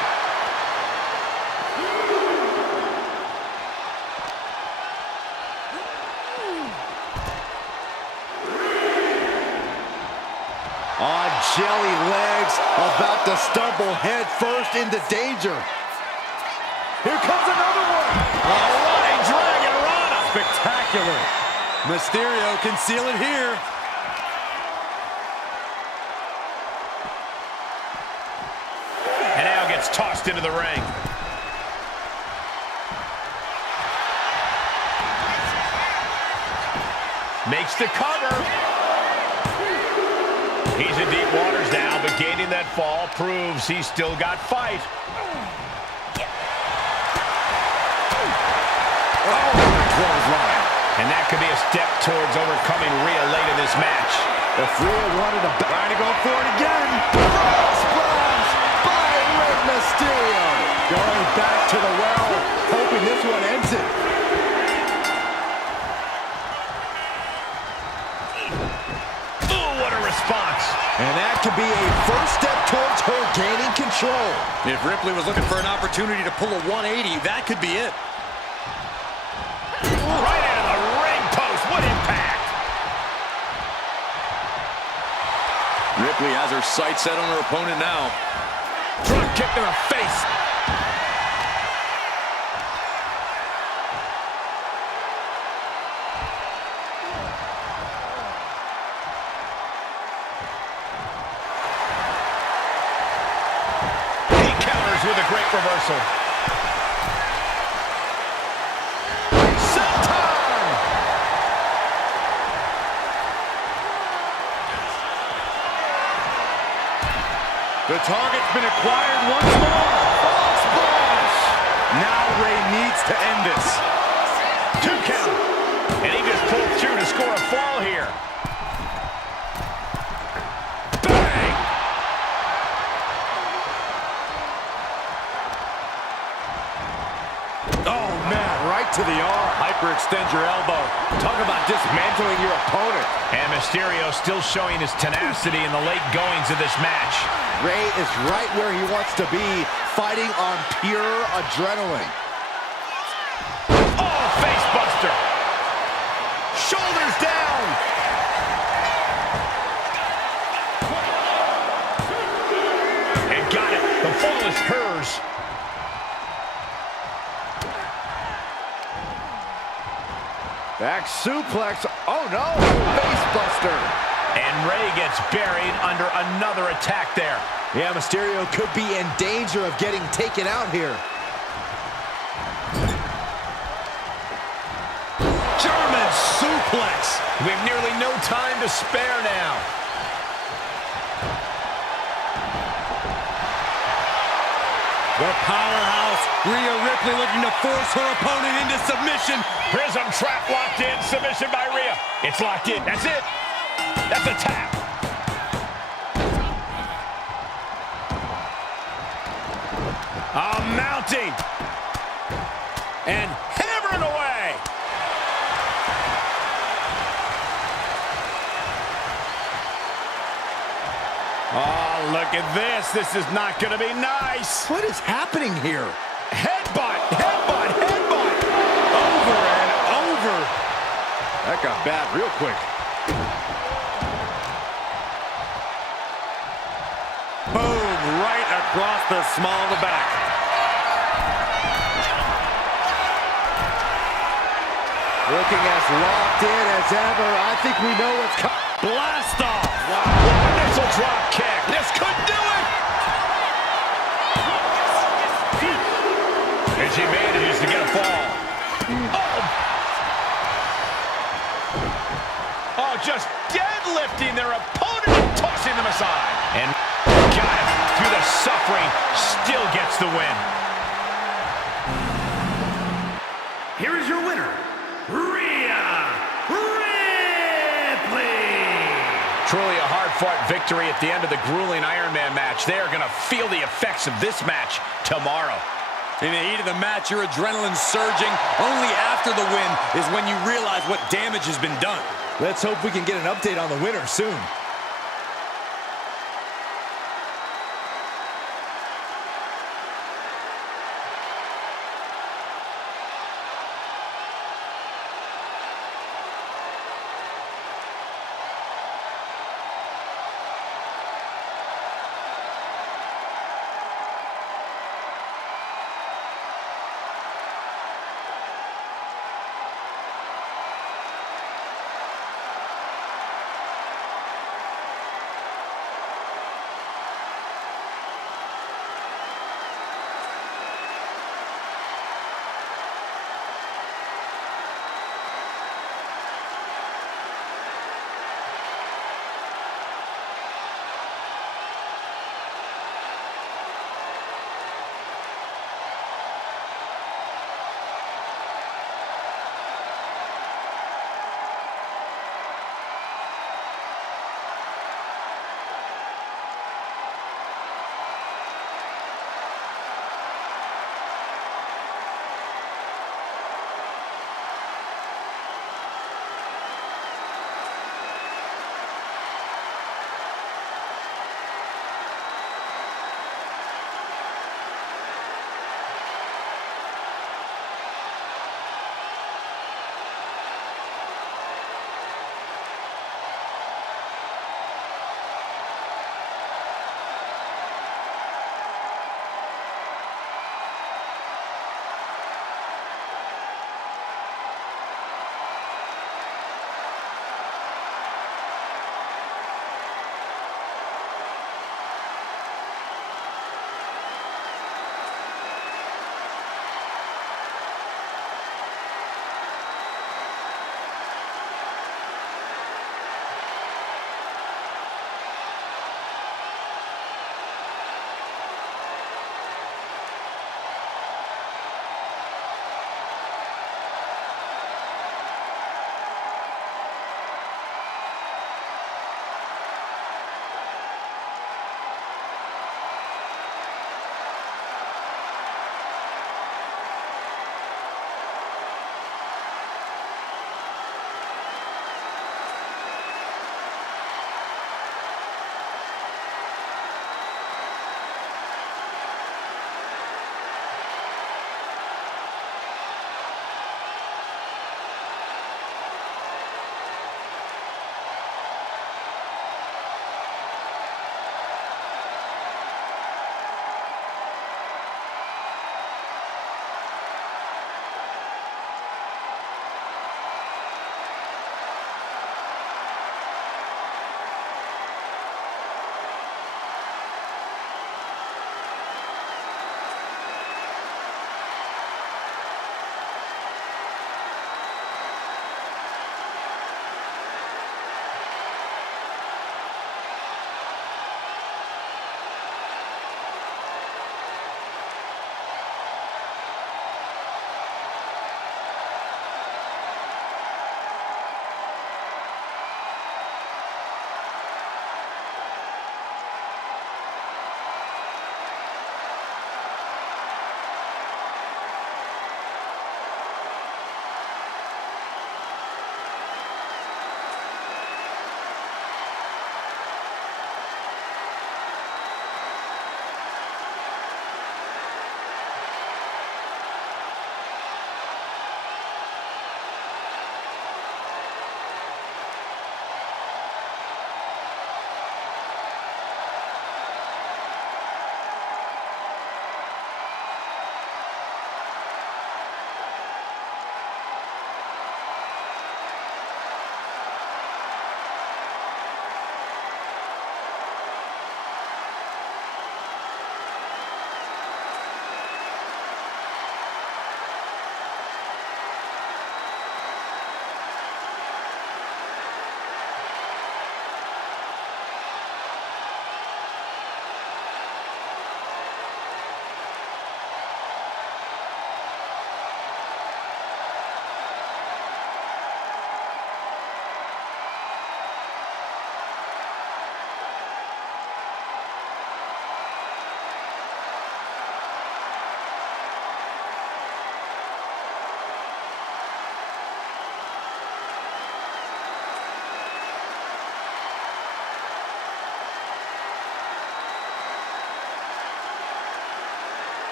On jelly legs, about to stumble head first into danger. Here comes another one. A running dragon rana. Spectacular. Mysterio can seal it here. And now gets tossed into the ring. Makes the cover. He's in deep waters now, but gaining that fall proves he's still got fight. Oh, clothesline. And that could be a step towards overcoming Rhea late in this match. If Rhea wanted to Trying to go for it again. frog splash by Rey Mysterio. Going back to the well, hoping this one ends it. Ooh, what a response. And that could be a first step towards her gaining control. If Ripley was looking for an opportunity to pull a 180, that could be it. Right into the ring post. What impact. Ripley has her sights set on her opponent now. Drop kick to the face. He counters with a great reversal. The target's been acquired once more. Splash. Now to end this. 2 count. And he just pulled through to score a fall here. Bang! Oh, man, right to the arm. Hyperextend your elbow. Talk about dismantling your opponent. And Mysterio still showing his tenacity in the late goings of this match. Rey is right where he wants to be, fighting on pure adrenaline. Oh, face buster. Shoulders down. And got it. The fall is hers. Back suplex. Oh, no. Face buster. And Rey gets buried under another attack there. Yeah, Mysterio could be in danger of getting taken out here. German suplex. We've nearly no time to spare now. The powerhouse, Rhea Ripley, looking to force her opponent into submission. Prism trap locked in. Submission by Rhea. It's locked in. That's it. That's a tap. Mounting. And hammering away. Oh, look at this. This is not going to be nice. What is happening here? Headbutt, headbutt, headbutt. Over and over. That got bad real quick. Boom, right across the small of the back. Looking as locked in as ever. I think we know what's coming. Blast off. Wow. What a missile drop kick. This could do it. And she manages to get a fall. Oh, just deadlifting their opponent and tossing them aside. And got him through the suffering, still gets the win. Here is your winner, Rhea Ripley. Truly a hard-fought victory at the end of the grueling Iron Man match. They are going to feel the effects of this match tomorrow. In the heat of the match, your adrenaline surging. Only after the win is when you realize what damage has been done. Let's hope we can get an update on the winner soon.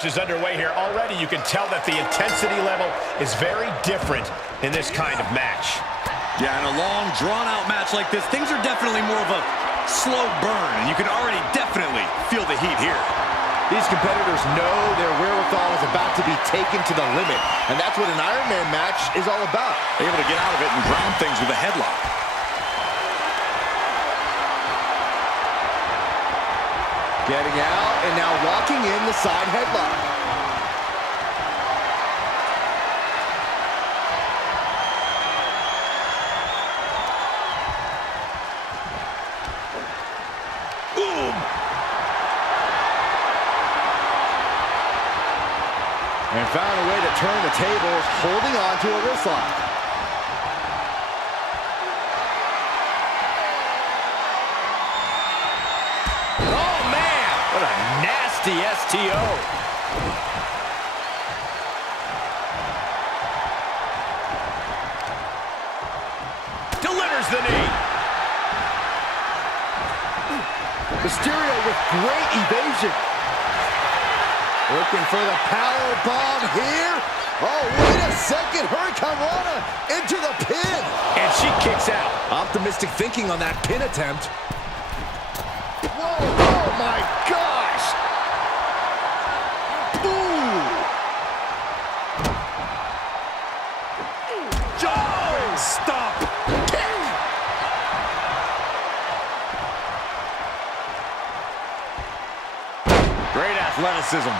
match is underway here. Already you can tell that the intensity level is very different in this kind of match. Yeah, in a long, drawn-out match like this, things are definitely more of a slow burn, and you can already definitely feel the heat here. These competitors know their wherewithal is about to be taken to the limit, and that's what an Iron Man match is all about. Able to get out of it and ground things with a headlock. Getting out and now locking in the side headlock. And found a way to turn the tables, holding on to a wrist lock. Oh, man! What a nasty STO. Delivers the knee. Mysterio with great evasion. Looking for the power bomb here. Oh, wait a second. Hurricane Rana into the pin. And she kicks out. Optimistic thinking on that pin attempt. Whoa, oh my gosh. Ooh. Jarring stop. Kick. Great athleticism.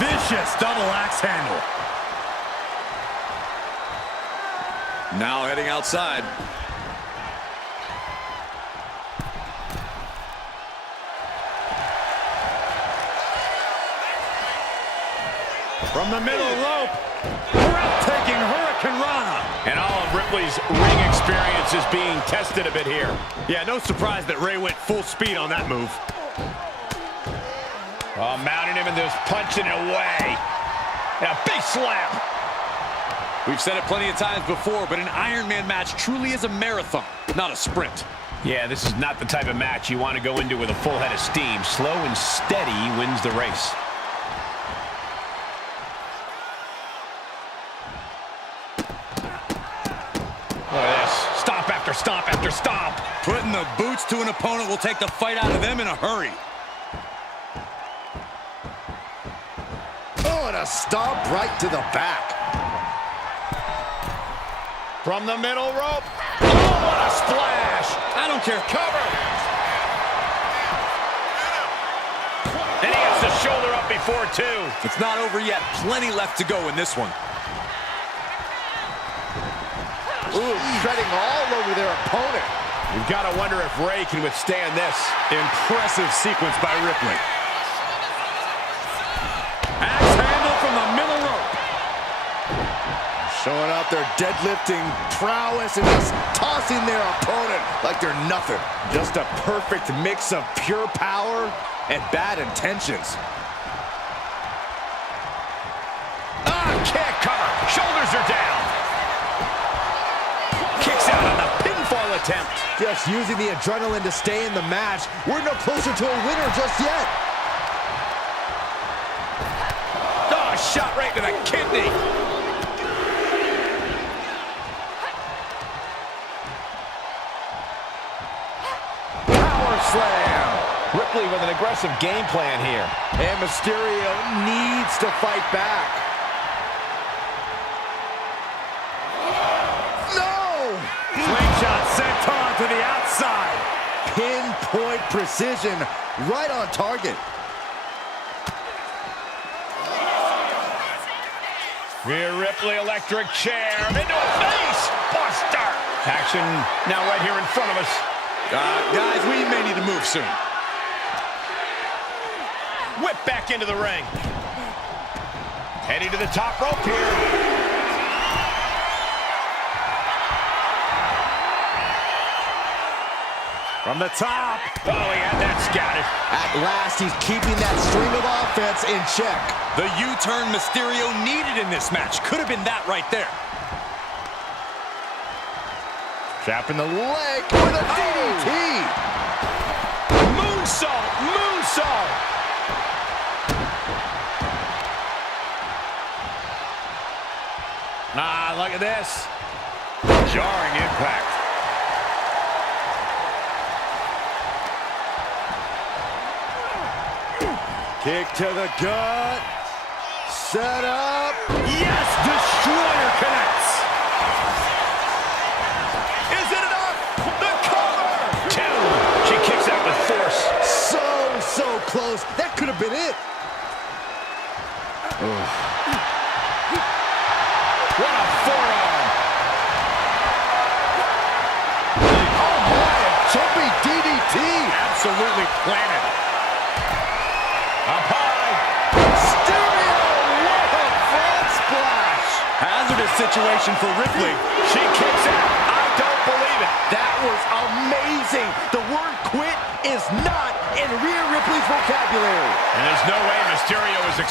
Vicious double axe handle. Now heading outside. From the middle rope, breathtaking Hurricane Rana. And all of Ripley's ring experience is being tested a bit here. Yeah, no surprise that Rey went full speed on that move. Oh, mounting him and just punching it away. And a big slam. We've said it plenty of times before, but an Iron Man match truly is a marathon, not a sprint. Yeah, this is not the type of match you want to go into with a full head of steam. Slow and steady wins the race. Look at this. Stomp after stomp after stomp. Putting the boots to an opponent will take the fight out of them in a hurry. Oh, and a stomp right to the back. From the middle rope. Oh, what a splash. I don't care. Cover. And he gets the shoulder up before two. It's not over yet. Plenty left to go in this one. Ooh, treading all over their opponent. You've got to wonder if Rey can withstand this. Impressive sequence by Ripley. Axe handle from the middle rope. Showing off their deadlifting prowess and just tossing their opponent like they're nothing. Just a perfect mix of pure power and bad intentions. Can't cover. Shoulders are down. Kicks out on the pinfall attempt. Just using the adrenaline to stay in the match. We're no closer to a winner just yet. Oh, shot right to the kidney. Power slam. Ripley with an aggressive game plan here. And Mysterio needs to fight back. Slingshot senton to the outside. Pinpoint precision, right on target. Rhea Ripley, electric chair, into a face buster. Action now right here in front of us. Guys, we may need to move soon. Whip back into the ring. Heading to the top rope here. From the top. Oh, yeah, that's got it. At last, he's keeping that string of offense in check. The U-turn Mysterio needed in this match. Could have been that right there. Trapping the leg with a DDT. Moonsault! Moonsault! Ah, look at this. Jarring impact. Kick to the gut. Set up. Yes! Destroyer connects! Is it enough? The cover! 2. She kicks out with force. So close. That could have been it. What a forearm. Oh my, a jumping DDT. Absolutely planted. Up high. Mysterio, what a front splash. Hazardous situation for Ripley. She kicks out. I don't believe it. That was amazing. The word quit is not in Rhea Ripley's vocabulary. And there's no way Mysterio is...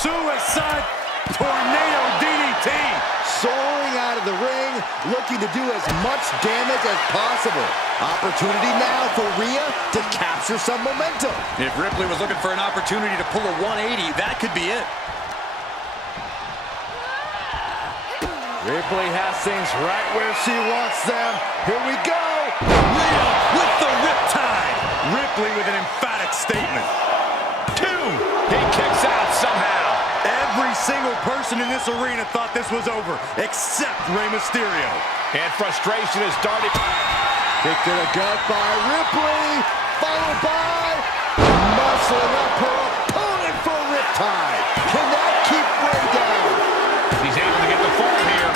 Suicide tornado DDT. Soaring out of the ring, looking to do as much damage as possible. Opportunity now for Rhea to capture some momentum. If Ripley was looking for an opportunity to pull a 180, that could be it. Ripley has things right where she wants them. Here we go. Rhea with the Riptide. Ripley with an emphatic statement. 2. He kicks out somehow. Every single person in this arena thought this was over, except Rey Mysterio. And frustration is starting. Kick to the gut by Ripley, followed by muscling up her opponent for Riptide. Can that keep Rey down? He's able to get the fall here.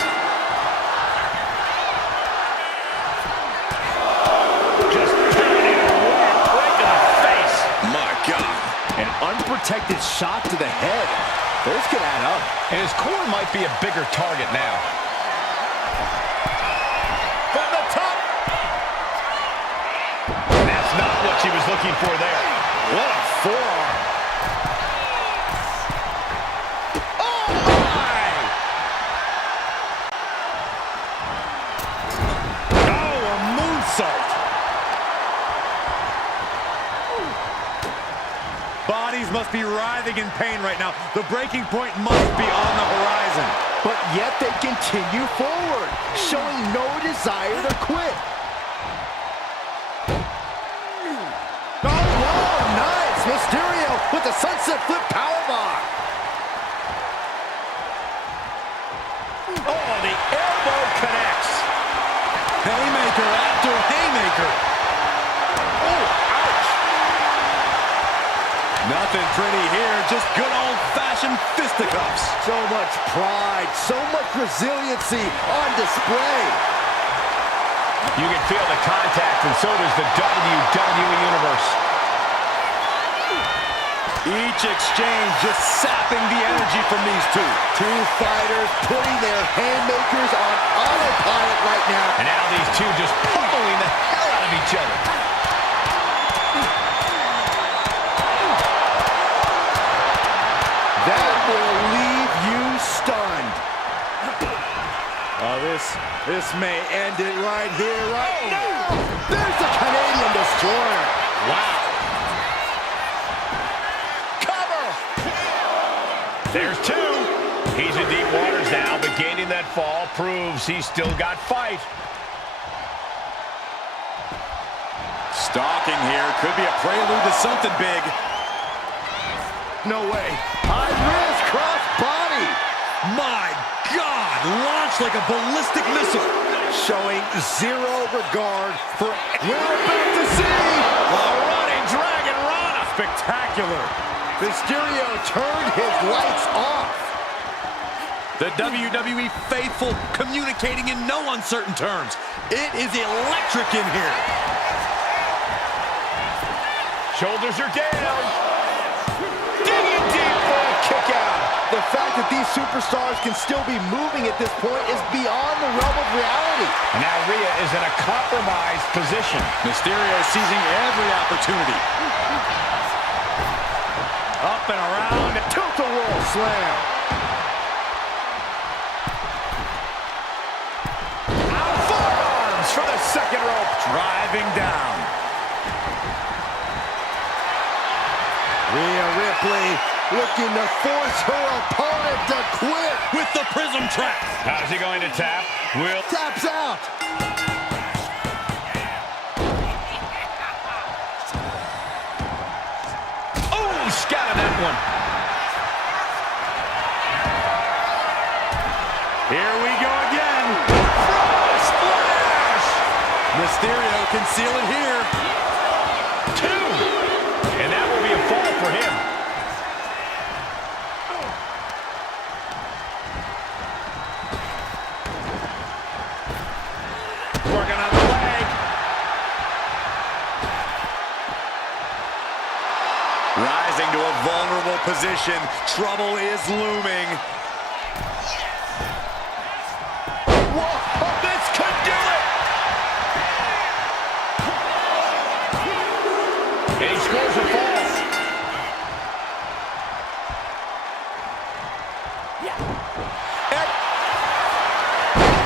Just pounding it right to the face. My God. An unprotected shot to the head. Those could add up. And his core might be a bigger target now. From the top. That's not what she was looking for there. What a forearm. Oh, my! Oh, a moonsault. Bodies must be writhing in pain right now. The breaking point must be on the horizon. But yet they continue forward, showing no desire to quit. Oh, wow, nice. Mysterio with the sunset flip powerbomb. Oh, the elbow connects. Haymaker after haymaker. Oh, ouch. Nothing pretty here, just good old-fashioned fisticuffs. So much pride, so much resiliency on display. You can feel the contact, and so does the WWE Universe. Each exchange just sapping the energy from these two. Two fighters putting their haymakers on autopilot right now. And now these two just pummeling the hell out of each other. That will leave you stunned. Oh, this may end it right here, right now. There's the Canadian Destroyer. Wow. Cover. There's 2. He's in deep waters now, but gaining that fall proves he's still got fight. Stalking here could be a prelude to something big. No way. High risk cross body. My God, launched like a ballistic missile. Showing zero regard for... We're about to see A running dragon rana. Spectacular. Mysterio turned his lights off. The WWE faithful communicating in no uncertain terms. It is electric in here. Shoulders are down. Digging deep for a kick out. The fact that these superstars can still be moving at this point is beyond the realm of reality. And now Rhea is in a compromised position. Mysterio seizing every opportunity. Up and around. Tilt-a-whirl slam. Out forearms for the second rope. Driving down. Rhea Ripley looking to force her opponent to quit. With the prism trap. How's he going to tap? Will Taps out. Oh, scattered that one. Here we go again. Frog splash. Mysterio can seal it here. 2. And that will be a fall for him. Working on the leg. Rising to a vulnerable position. Trouble is looming. Whoa, this could do it! And he scores a fall.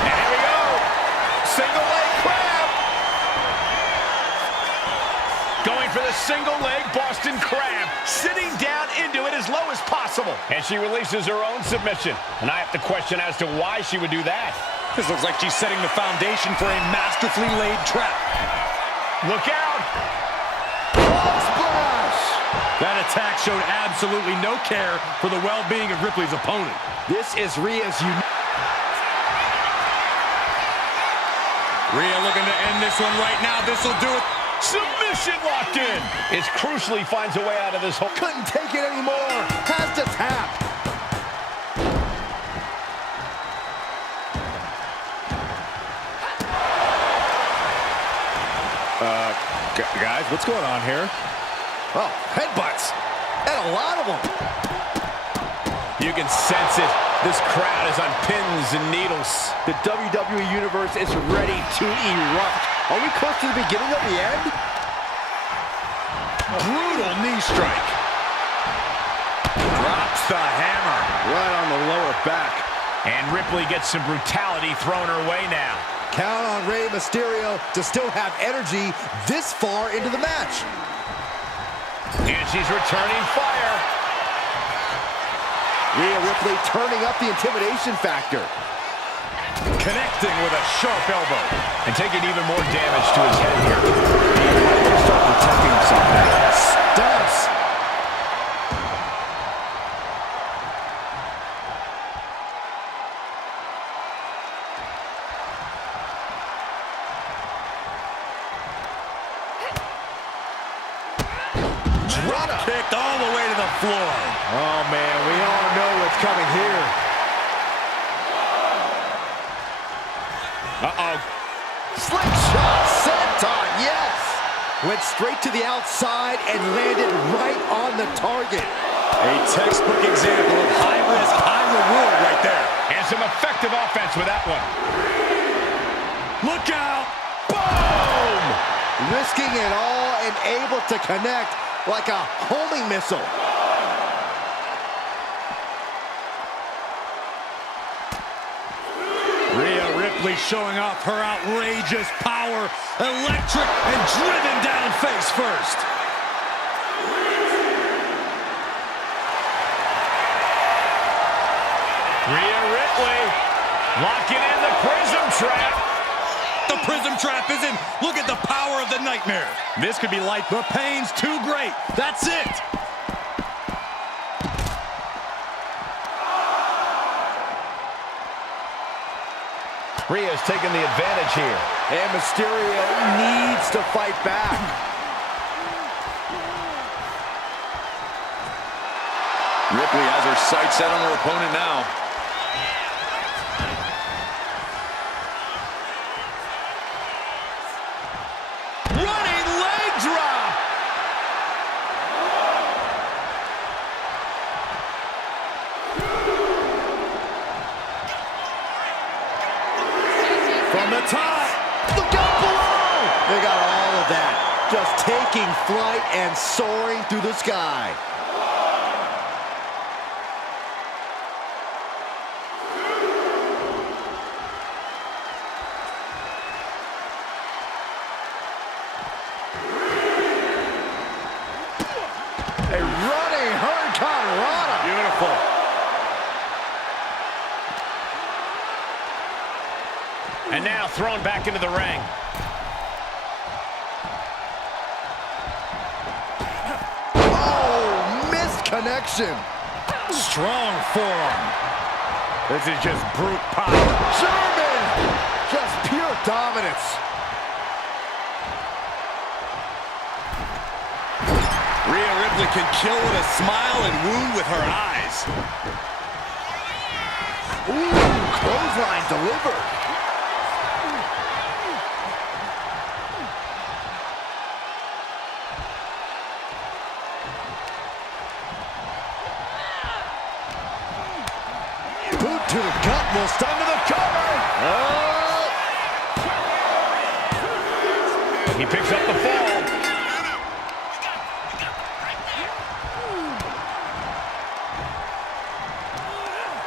And here we go. Single leg crab. Going for the single leg Boston Crab. Sitting down into it as low as possible. And she releases her own submission. And I have to question as to why she would do that. This looks like she's setting the foundation for a masterfully laid trap. Look out. Splash. That attack showed absolutely no care for the well-being of Ripley's opponent. This is Rhea's Rhea looking to end this one right now. This will do it. Submission locked in. It crucially finds a way out of this hole. couldn't take it anymore. Has to tap. Guys, what's going on here? Oh, headbutts. And a lot of them. You can sense it. This crowd is on pins and needles. The WWE Universe is ready to erupt. Are we close to the beginning of the end? Brutal knee strike. Drops the hammer. Right on the lower back. And Ripley gets some brutality thrown her way now. Count on Rey Mysterio to still have energy this far into the match. And she's returning fire. Rhea Ripley turning up the intimidation factor. Connecting with a sharp elbow. And taking even more damage to his head here. He might want to start protecting himself now. Stumps. Drop kicked all the way to the floor. Oh, man, we all know what's coming here. Uh-oh. Slingshot, senton, yes! Went straight to the outside and landed right on the target. A textbook example of high risk, high reward right there. And some effective offense with that one. Look out! Boom! Risking it all and able to connect like a homing missile. Rhea Ripley showing off her outrageous power. Electric and driven down face first. Rhea Ripley locking in the prism trap. The prism trap is in. Look at the power of the nightmare. This could be like the pain's too great. That's it. Rhea's taking the advantage here. And Mysterio needs to fight back. Ripley has her sights set on her opponent now. Running leg drop. From the top. Look out below! They got all of that. Just taking flight and soaring through the sky. A run And now thrown back into the ring. Oh, missed connection. Strong forearm. This is just brute power. German! Just pure dominance. Rhea Ripley can kill with a smile and wound with her eyes. Ooh, clothesline delivered. Boot to the gut will stun to the cover. He picks up the fall.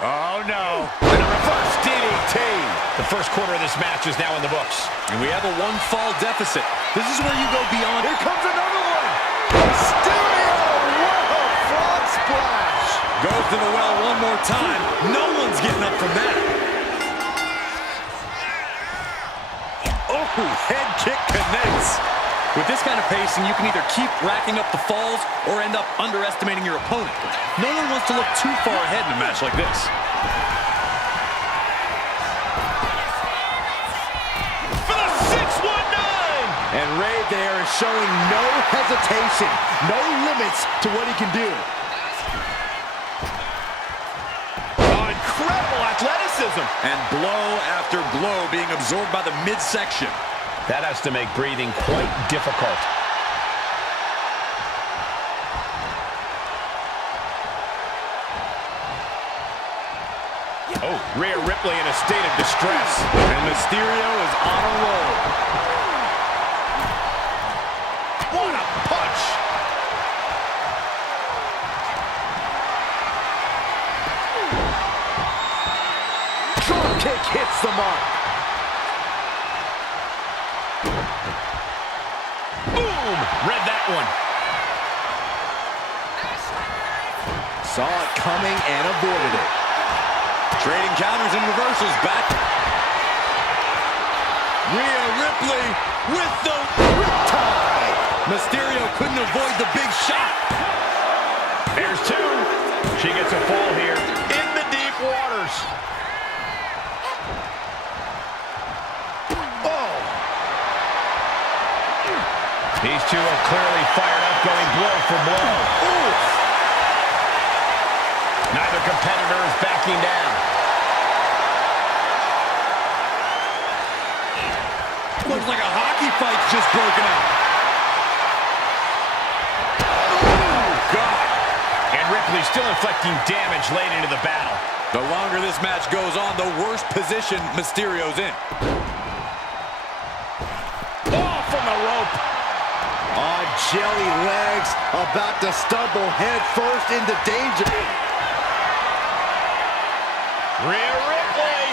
Oh, no. And a reverse DDT. The first quarter of this match is now in the books. And we have a one-fall deficit. This is where you go beyond. Here comes another one. Mysterio! What a frog splash! Goes to the well one more time. No one's getting up from that. Oh, head kick connects. With this kind of pacing, you can either keep racking up the falls or end up underestimating your opponent. No one wants to look too far ahead in a match like this. For the 619! And Rey there is showing no hesitation, no limits to what he can do. Oh, incredible athleticism. And blow after blow being absorbed by the midsection. That has to make breathing quite difficult. Oh, Rhea Ripley in a state of distress. And Mysterio is on a roll. What a punch! Drop kick hits the mark. Boom! Read that one. Saw it coming and avoided it. Trading counters and reversals back. Rhea Ripley with the Riptide. Mysterio couldn't avoid the big shot. There's two. She gets a fall here in the deep waters. Oh! These two are clearly fired up, going blow for blow. Oof! Neither competitor is backing down. Looks like a hockey fight's just broken out. Oh, God. And Ripley still inflicting damage late into the battle. The longer this match goes on, the worse position Mysterio's in. Oh, from the rope. On jelly legs, about to stumble head first into danger. Rhea Ripley.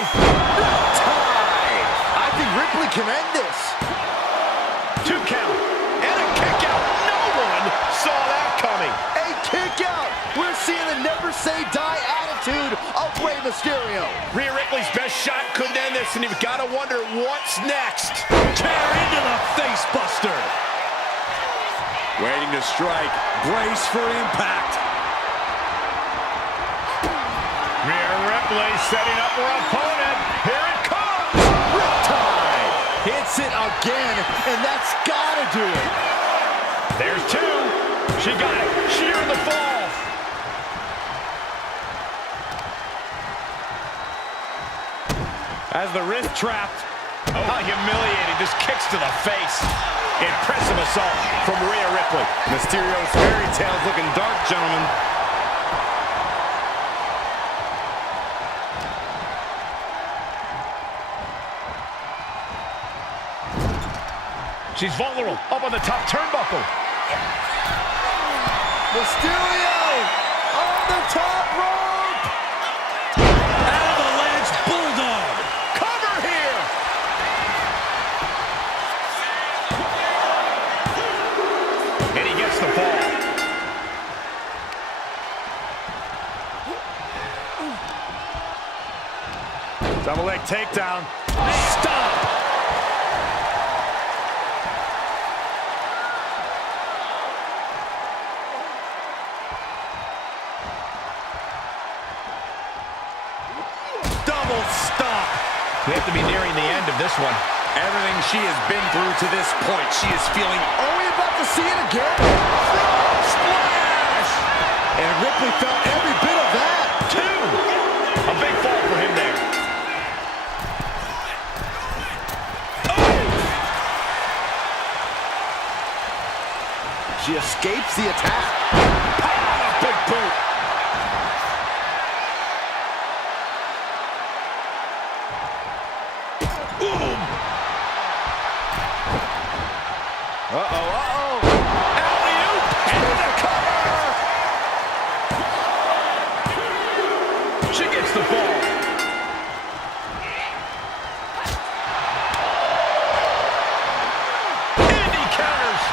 Riptide! I think Ripley can end this. 2 count. And a kick out. No one saw that coming. A kick out. We're seeing the never say die attitude of Rey Mysterio. Rhea Ripley's best shot couldn't end this, and you've got to wonder what's next. Tear into the face buster. Waiting to strike. Brace for impact. Rhea Ripley setting up her opponent. Here it comes. Riptide hits it again, and that's gotta do it. There's 2. She got it. Sheer in the fall. As the wrist trapped. Oh, how humiliating. Just kicks to the face. Impressive assault from Rhea Ripley. Mysterio's fairy tale's looking dark, gentlemen. She's vulnerable. Up on the top turnbuckle. Mysterio on the top rope. Avalanche Bulldog. Cover here. And he gets the fall. Double leg takedown. stomp. Double stomp. We have to be nearing the end of this one. Everything she has been through to this point, she is feeling. Are we about to see it again? Frog splash! And Ripley felt every bit of that. Two. A big fall for him there. She escapes the attack. Ah, big boot. Uh-oh. Alley-oop into the cover. She gets the fall. Indy counters.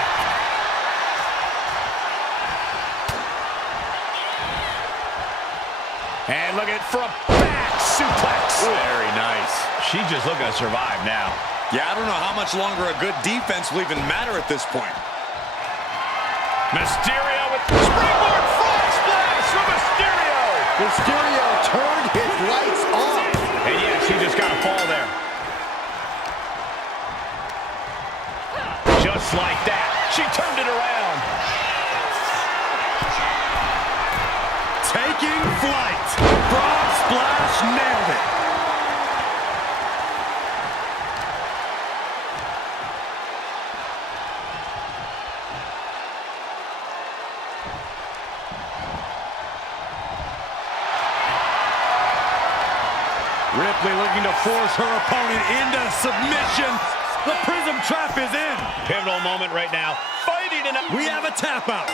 And look at it from back suplex. Very nice. She's just looking to survive now. Yeah, I don't know how much longer a good defense will even matter at this point. Mysterio with springboard frog splash from Mysterio. Mysterio turned his lights off. And yeah, she just got a fall there. Just like that, she turned it around. Taking flight. Frog splash, nailed it. Ripley looking to force her opponent into submission. The Prism Trap is in. Pivotal moment right now. Fighting in a... We have a tap out.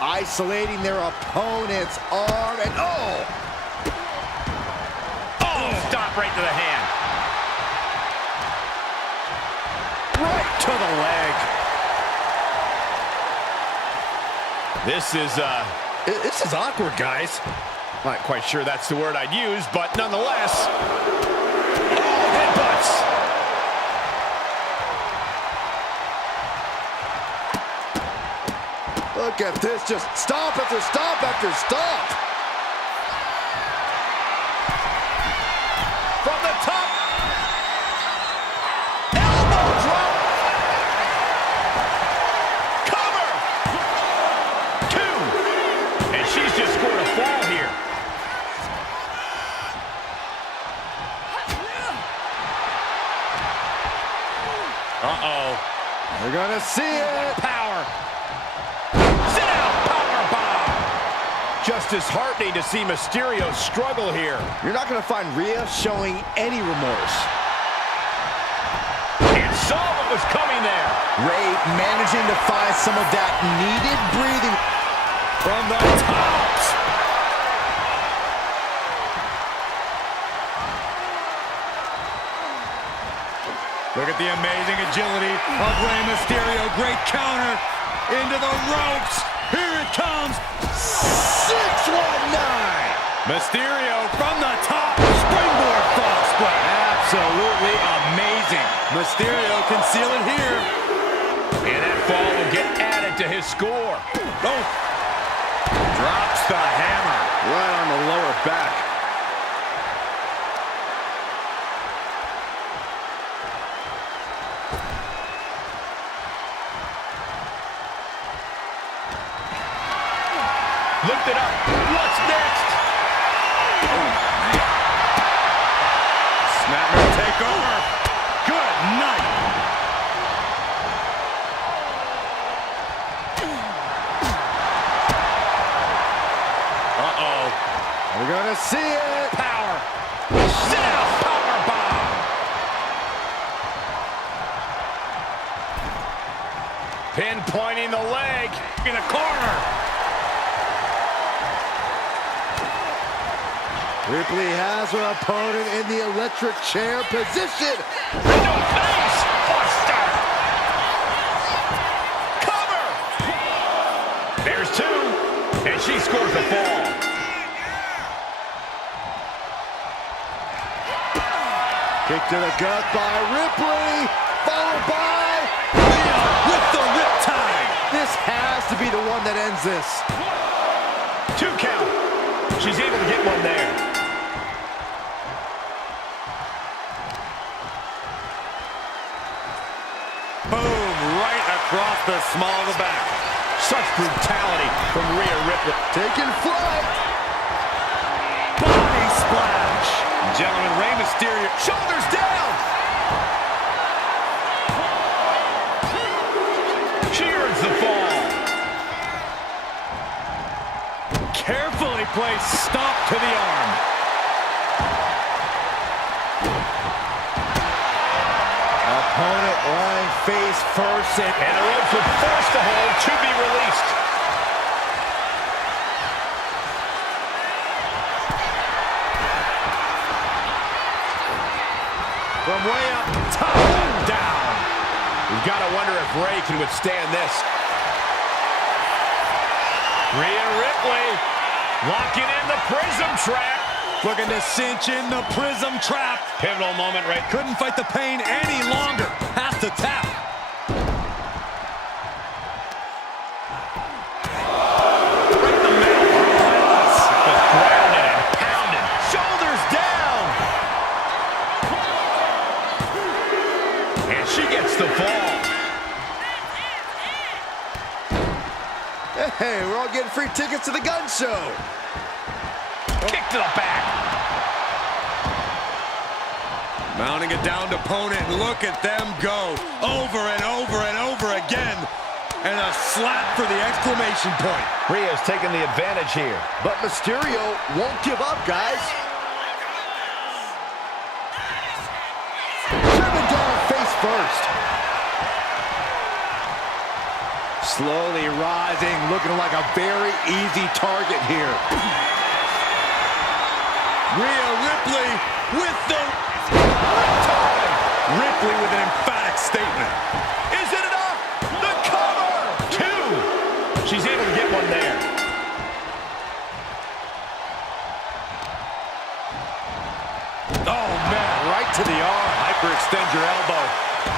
Isolating their opponent's arm and Oh, stop right to the hand. right to the leg. This is awkward, guys. Not quite sure that's the word I'd use, but nonetheless. Oh, headbutts. Look at this, just stomp after stomp after stomp. From the top. Elbow drop. Cover. Two. And she's just scored a fall here. Uh-oh. We're gonna see it. Power. Sit down, power bomb. Just disheartening to see Mysterio struggle here. You're not gonna find Rhea showing any remorse. And saw what was coming there. Rey managing to find some of that needed breathing From the tops. Look at the amazing agility of Rey Mysterio. Great counter into the ropes. Here it comes. 619. Mysterio from the top. Springboard frog splash. Absolutely amazing. Mysterio can seal it here. And that fall will get added to his score. Oh. Drops the hammer. Right on the lower back. Looked it up. What's next? Snapper take over. Good night. Uh-oh. We're gonna see it. Power. Sit out. Power bomb. Pinpointing the leg. In the corner. Ripley has her opponent in the electric chair position. Into the face. Buster. Cover. There's two. And she scores the fall. to the gut by Ripley, followed by Rhea with the Riptide. This has to be the one that ends this. 2 count. She's able to get one there. Boom, right across the small of the back. Such brutality from Rhea Ripley. Taking flight. Body splash. Gentlemen, Rey Mysterio. Shoulders down. She earns the fall. Carefully placed stomp to the arm. Opponent lying face first, And the ropes were forced to hold to be released. From way up top and down. We've got to wonder if Rey can withstand this. Rhea Ripley locking in the prism trap. Looking to cinch in the prism trap. Pivotal moment, Rey. Couldn't fight the pain any longer. Has to tap. Right in the middle. Relentless. Just grounded and pounded. Shoulders down. And she gets the fall. Hey, we're all getting free tickets to the gun show. Kick to the back. Mounting a downed opponent. Look at them go. Over and over and over again. And a slap for the exclamation point. Rhea's taking the advantage here. But Mysterio won't give up, guys. Driven down face first. Slowly rising, looking like a very easy target here. Rhea Ripley with the Riptide. Ripley with an emphatic statement. Is it enough? The cover! 2. She's able to get one there. Oh, man, right to the arm. Hyperextend your elbow.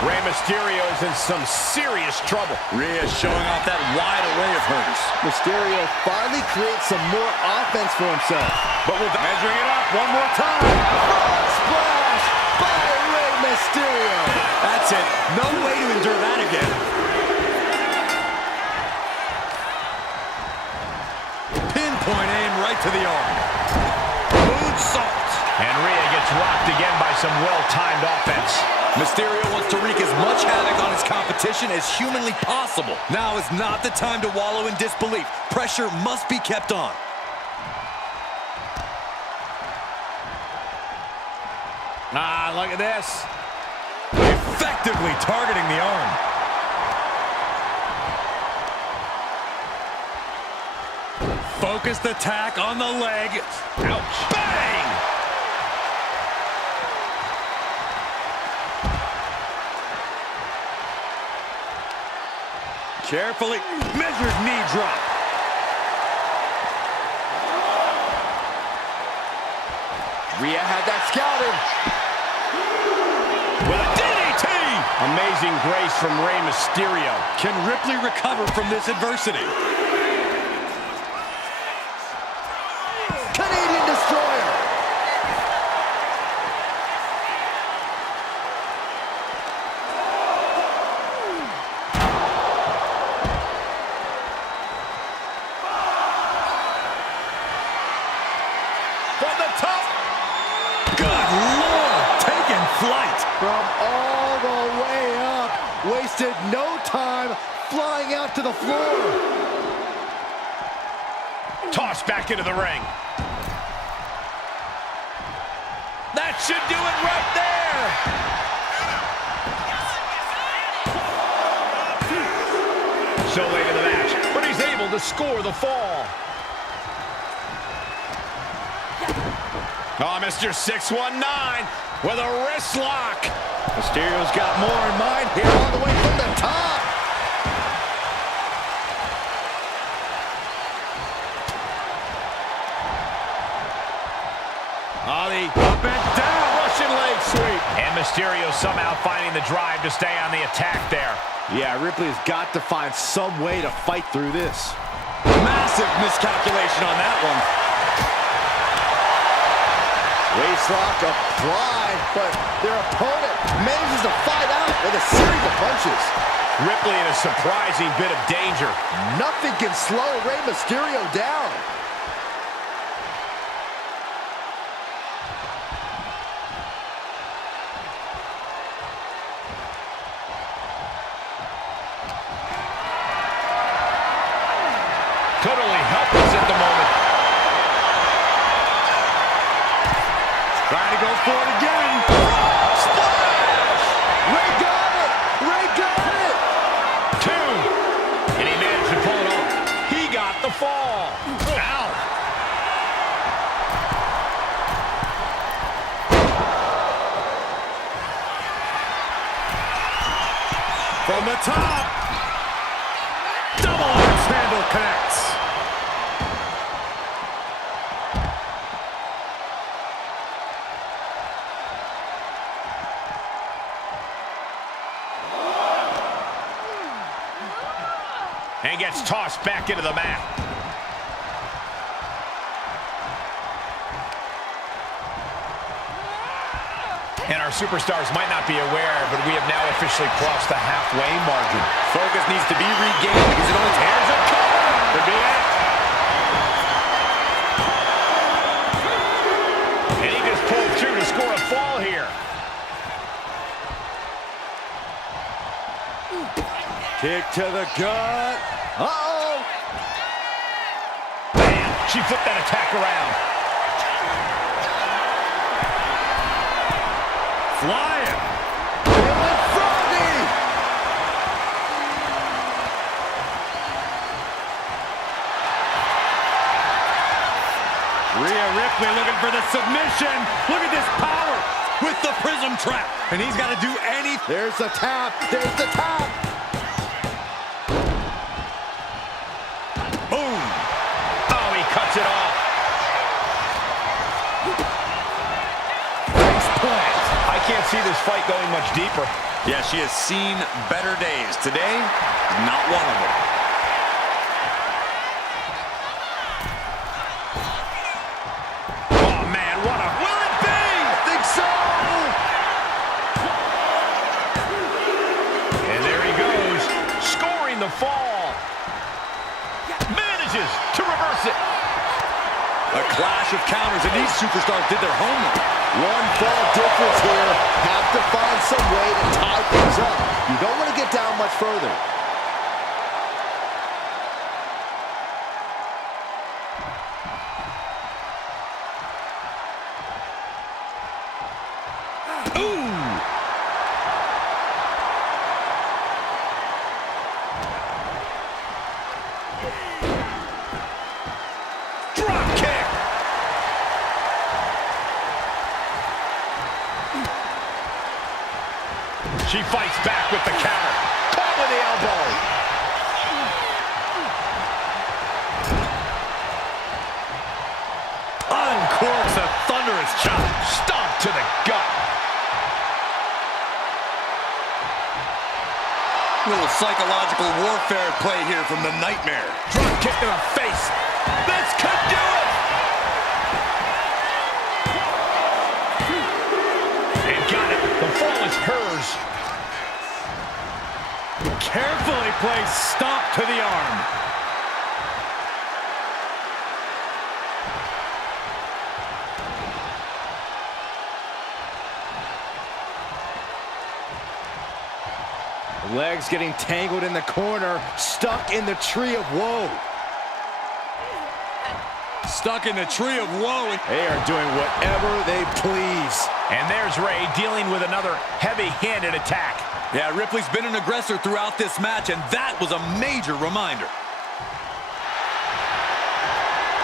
Rey Mysterio is in some serious trouble. Rhea showing off that wide array of hers. Mysterio finally creates some more offense for himself. But with measuring it up one more time. Frog splash by Rey Mysterio. That's it. No way to endure that again. Pinpoint aim right to the arm. Moonsault. And Rhea gets rocked again by some well-timed offense. Mysterio wants to wreak as much havoc on his competition as humanly possible. Now is not the time to wallow in disbelief. Pressure must be kept on. Ah, look at this. Effectively targeting the arm. Focused attack on the leg. Ouch. Bang! Carefully measured knee drop. Rhea had that scouted. With a DDT! Amazing grace from Rey Mysterio. Can Ripley recover from this adversity? Canadian Destroyer. From the top. Good Lord, taking flight. From all the way up. Wasted no time flying out to the floor. Tossed back into the ring. That should do it right there. So late in the match, but he's able to score the fall. Oh, Mr. 619 with a wrist lock. Mysterio's got more in mind here all the way from the top. Oh, the up and down Russian leg sweep. And Mysterio somehow finding the drive to stay on the attack there. Yeah, Ripley has got to find some way to fight through this. Massive miscalculation on that one. Waistlock applied, but their opponent manages to fight out with a series of punches. Ripley in a surprising bit of danger. Nothing can slow Rey Mysterio down. Totally helpless at the moment. Trying to go for it again. Splash! Rey got it! Rey got it! 2. And he managed to pull it off. He got the fall. Ow. From the top. Double axe handle connects. And gets tossed back into the mat. And our superstars might not be aware, but we have now officially crossed the halfway margin. Focus needs to be regained because it only tears a cover. Could be it. And he just pulled through to score a fall here. Kick to the gut. Uh-oh! Bam! She flipped that attack around. Flying. Feeling froggy! Rhea Ripley looking for the submission. Look at this power with the prism trap. And he's got to do anything. There's the tap. There's the tap. Boom. Oh, he cuts it off. Face plant. I can't see this fight going much deeper. Yeah, she has seen better days. Today, not one of them. Oh, man, what a... Will it be? I think so. And there he goes, scoring the fall. Manages to reverse it. A clash of counters, and these superstars did their homework. One fall difference here. Have to find some way to tie things up. You don't want to get down much further. Drop kick. She fights back with the counter. Caught with the elbow. Uncorks a thunderous chop. Stomp to the gut. Little psychological warfare at play here from the Nightmare. Drop kick to the face. This could do it. And got it. The fall is hers. Carefully placed stomp to the arm. Legs getting tangled in the corner, stuck in the tree of woe. Stuck in the tree of woe. They are doing whatever they please. And there's Rey dealing with another heavy-handed attack. Yeah, Ripley's been an aggressor throughout this match, and that was a major reminder.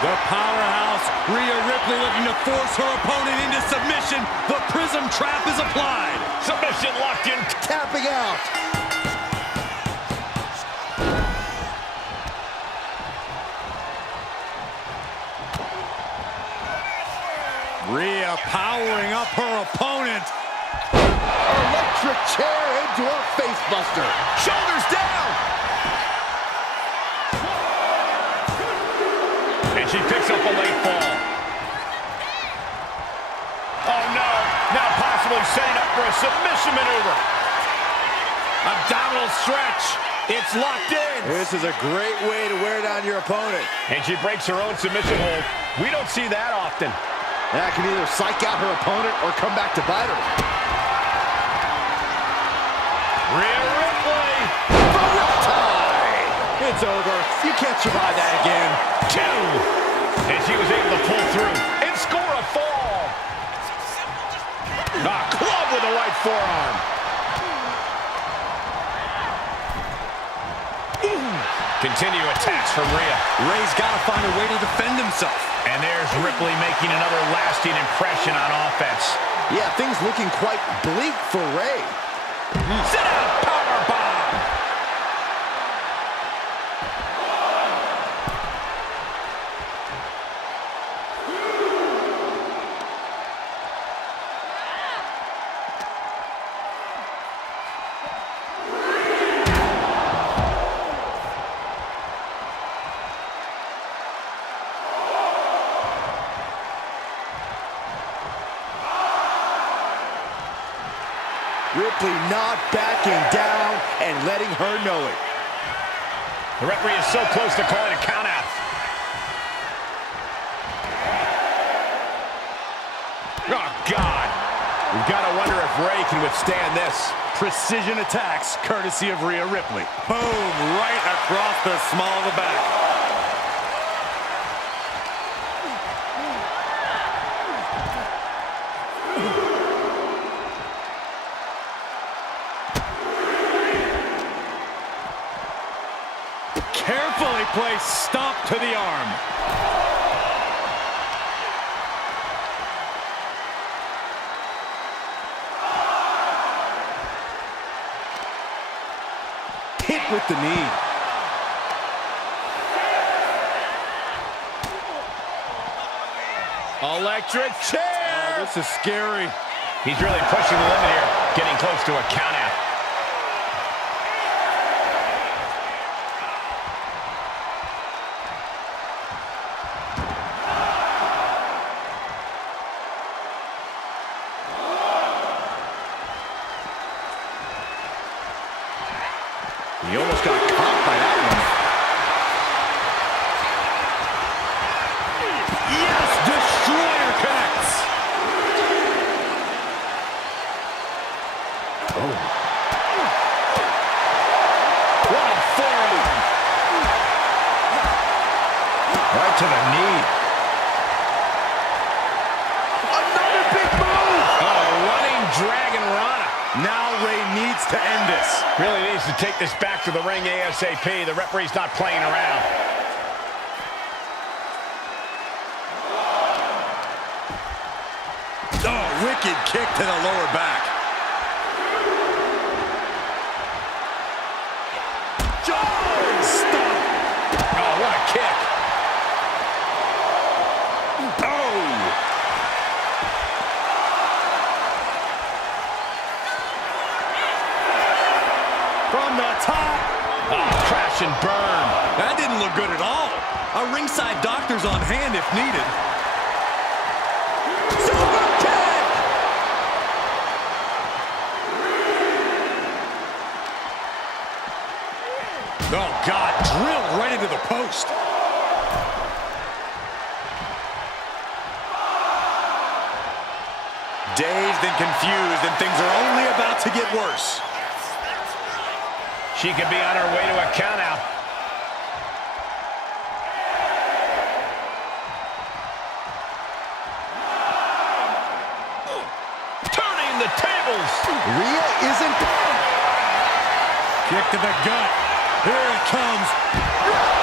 The powerhouse, Rhea Ripley, looking to force her opponent into submission. The prism trap is applied. Submission locked in. Tapping out. Rhea powering up her opponent. Buster. Shoulders down. And she picks up a late fall. Oh, no. Now possibly setting up for a submission maneuver. Abdominal stretch. It's locked in. This is a great way to wear down your opponent. And she breaks her own submission hold. We don't see that often. That can either psych out her opponent or come back to bite her. Rhea Ripley. The Riptide. It's over. You can't survive that again. 2. And she was able to pull through and score a fall. A club with the right forearm. Continue attacks from Rhea. Rey's got to find a way to defend himself. And there's Ripley making another lasting impression on offense. Yeah, things looking quite bleak for Rey. Sit out, powerbomb. Ripley not backing down and letting her know it. The referee is so close to calling a count out. Oh, God. We've got to wonder if Rey can withstand this. Precision attacks, courtesy of Rhea Ripley. Boom, right across the small of the back. Carefully placed stomp to the arm. Hit with the knee. Electric chair. Oh, this is scary. He's really pushing the limit here, getting close to a count out. He almost got caught by that one. Yes, Destroyer connects. Oh. What a forearm. Right to the knee. Another big move. Oh, running Dragon Rana. Now Rey needs to end this. Really needs to take this back to the ring ASAP. The referee's not playing around. Oh, wicked kick to the lower back. Stop. Oh, what a kick. Oh! From the top. Oh, crash and burn. That didn't look good at all. A ringside doctor's on hand if needed. Super kick. Oh, God, drilled right into the post. Dazed and confused, and things are only about to get worse. She could be on her way to a countout. Turning the tables. Rhea isn't. Kick to the gut. Here it comes.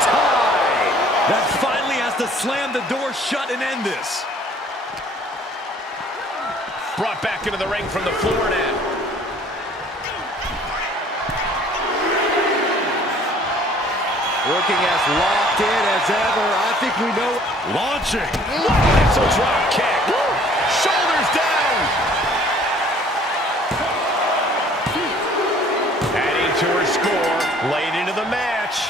Tie. That finally has to slam the door shut and end this. Brought back into the ring from the floor now. Looking as locked in as ever. I think we know. Launching. It's a drop kick. Shoulders down. And to her score late into the match.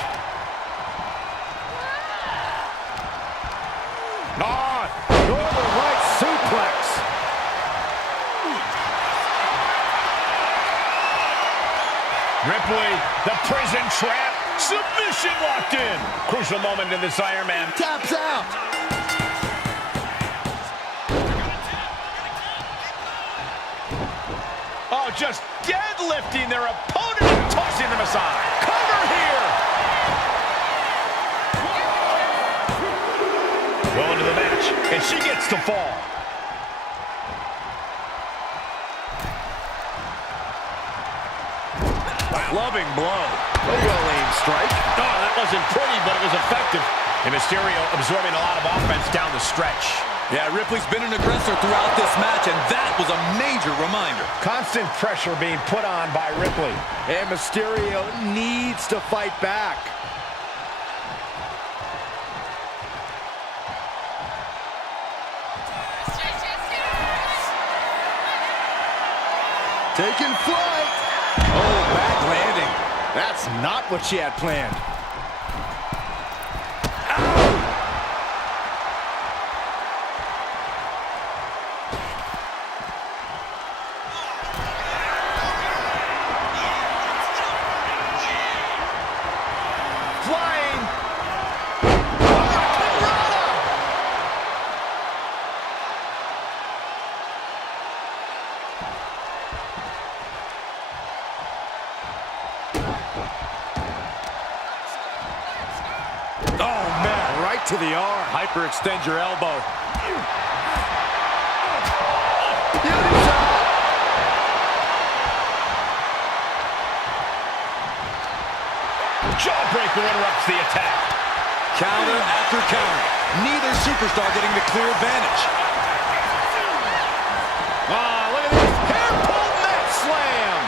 Northern right suplex. Ripley, the prison trap, submission locked in. Crucial moment in this Iron Man. Taps out. Oh, just deadlifting their opponent and tossing them aside. Cover here. Well into the match, and she gets to fall. Loving blow. A well-aimed strike. Oh, that wasn't pretty, but it was effective. And Mysterio absorbing a lot of offense down the stretch. Yeah, Ripley's been an aggressor throughout this match, and that was a major reminder. Constant pressure being put on by Ripley. And Mysterio needs to fight back. Taking flight. Oh, back landing. That's not what she had planned. Flying. Oh, man, right to the arm. Hyperextend your elbow. Beauty shot. Jawbreaker interrupts the attack. Counter after counter. Neither superstar getting the clear advantage. Look at this. Hair pull net slam.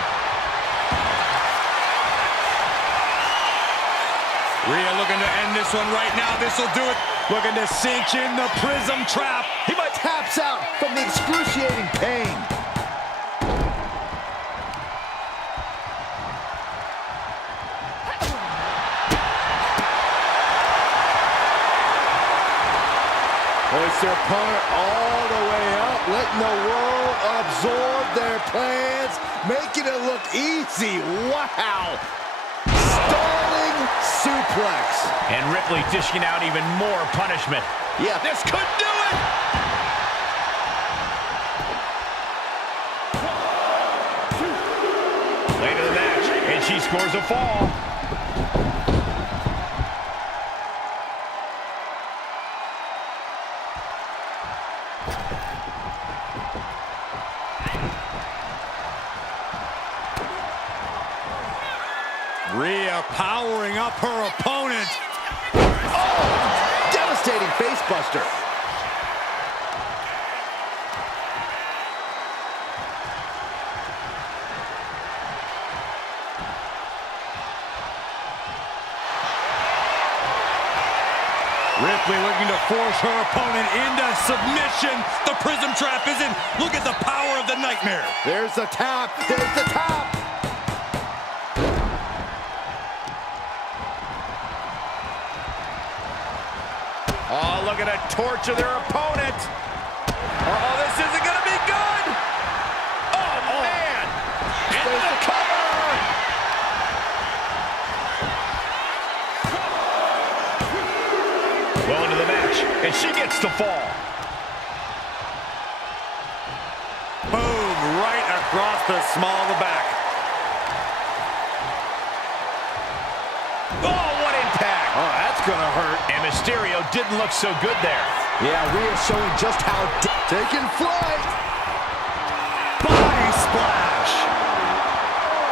Rhea looking to end this one right now. This will do it. Looking to cinch in the prism trap. He might taps out from the excruciating pain. Hoist their opponent all the way up, letting the world absorb their plans, making it look easy. Wow! Stalling suplex. And Ripley dishing out even more punishment. Yeah, this could do it! Late in the match, and she scores a fall. Rhea powering up her opponent. Oh! Devastating facebuster. Ripley looking to force her opponent into submission. The prism trap is in. Look at the power of the nightmare. There's the tap. There's the tap. Oh, look at her torture their opponent. Oh, this isn't going to be good. Oh, man. Into the cover. Well into the match, and she gets the fall. Boom, right across the small of the back. Oh, what impact. Oh, that's gonna hurt. And Mysterio didn't look so good there. Yeah, Rhea showing just how taking flight. Body splash.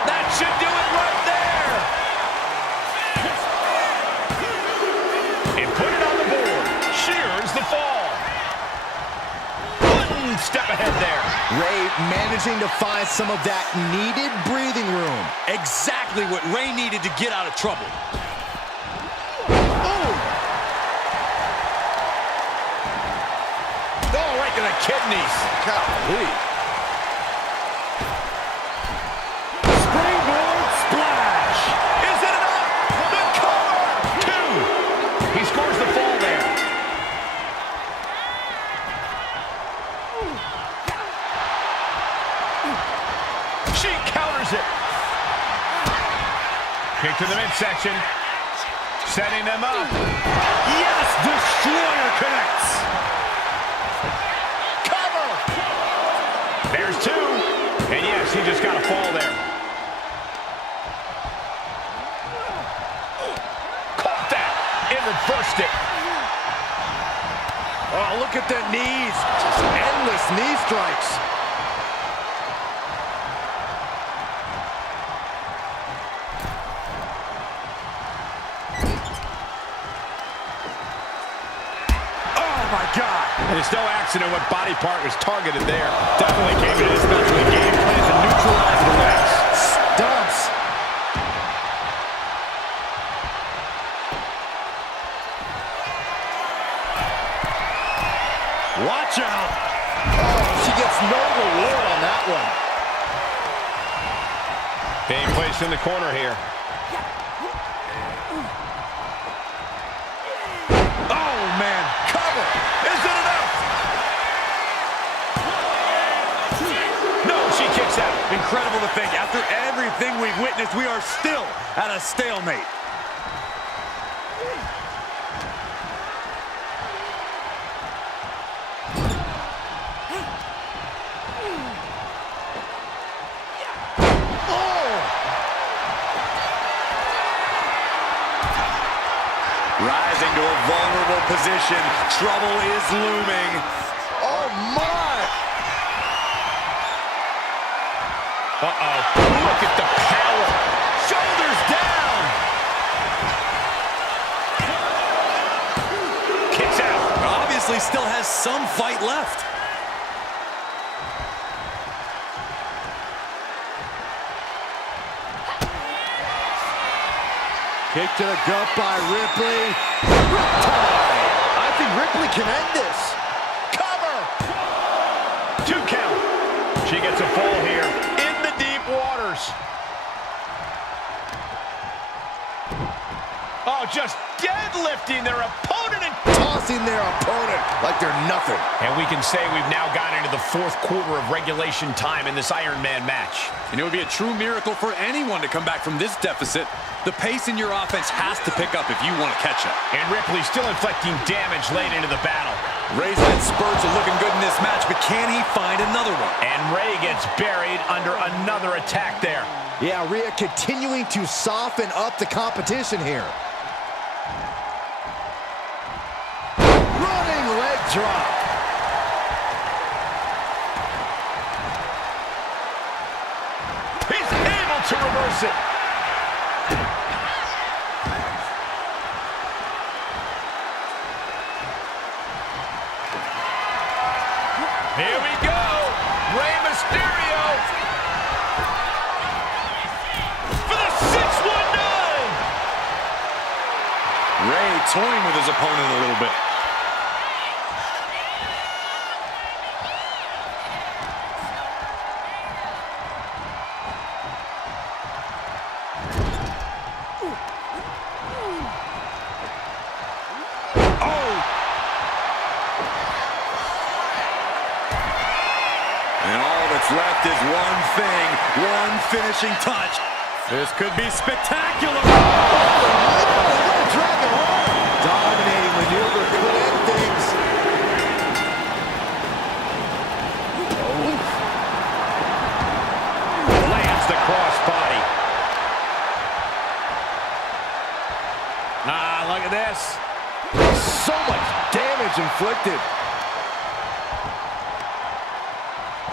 That should do it right there. And put it on the board. Shears the fall. One step ahead there. Rey managing to find some of that needed breathing room. Exactly what Rey needed to get out of trouble. Oh, right to the kidneys. Golly. Springboard splash. to the midsection. Setting them up. Yes, Destroyer connects. Cover. There's two. And yes, he just got a fall there. Caught that and reversed it. Oh, look at the knees. Just endless knee strikes. God. And it's no accident what body part was targeted there. Definitely came into this match with a game plan to neutralize the legs. Stumps. Watch out. Oh, she gets no reward on that one. Being placed in the corner here. Oh, man. Cover. Is it enough? No, she kicks out. Incredible to think. After everything we've witnessed, we are still at a stalemate. Rising to a vulnerable position. Trouble is looming. Oh, my. Uh-oh. Look at the power. Shoulders down. Kicks out. Obviously still has some fight left. Kick to the gut by Ripley. Riptide. I think Ripley can end this. Cover. 2 count. She gets a fall here in the deep waters. Oh, just deadlifting their opponent and Tossing their opponent like they're nothing. And we can say we've now gotten into the 4th quarter of regulation time in this Iron Man match. And it would be a true miracle for anyone to come back from this deficit. The pace in your offense has to pick up if you want to catch up. And Ripley still inflicting damage late into the battle. Rey's head spurs are looking good in this match, but can he find another one? And Rey gets buried under another attack there. Yeah, Rhea continuing to soften up the competition here. Running leg drop. He's able to reverse it. Here we go. Rey Mysterio. For the 619. Rey toying with his opponent a little bit. Left is one thing, one finishing touch. This could be spectacular. Dominating maneuver could end things. Lands the crossbody. Ah, look at this. So much damage inflicted.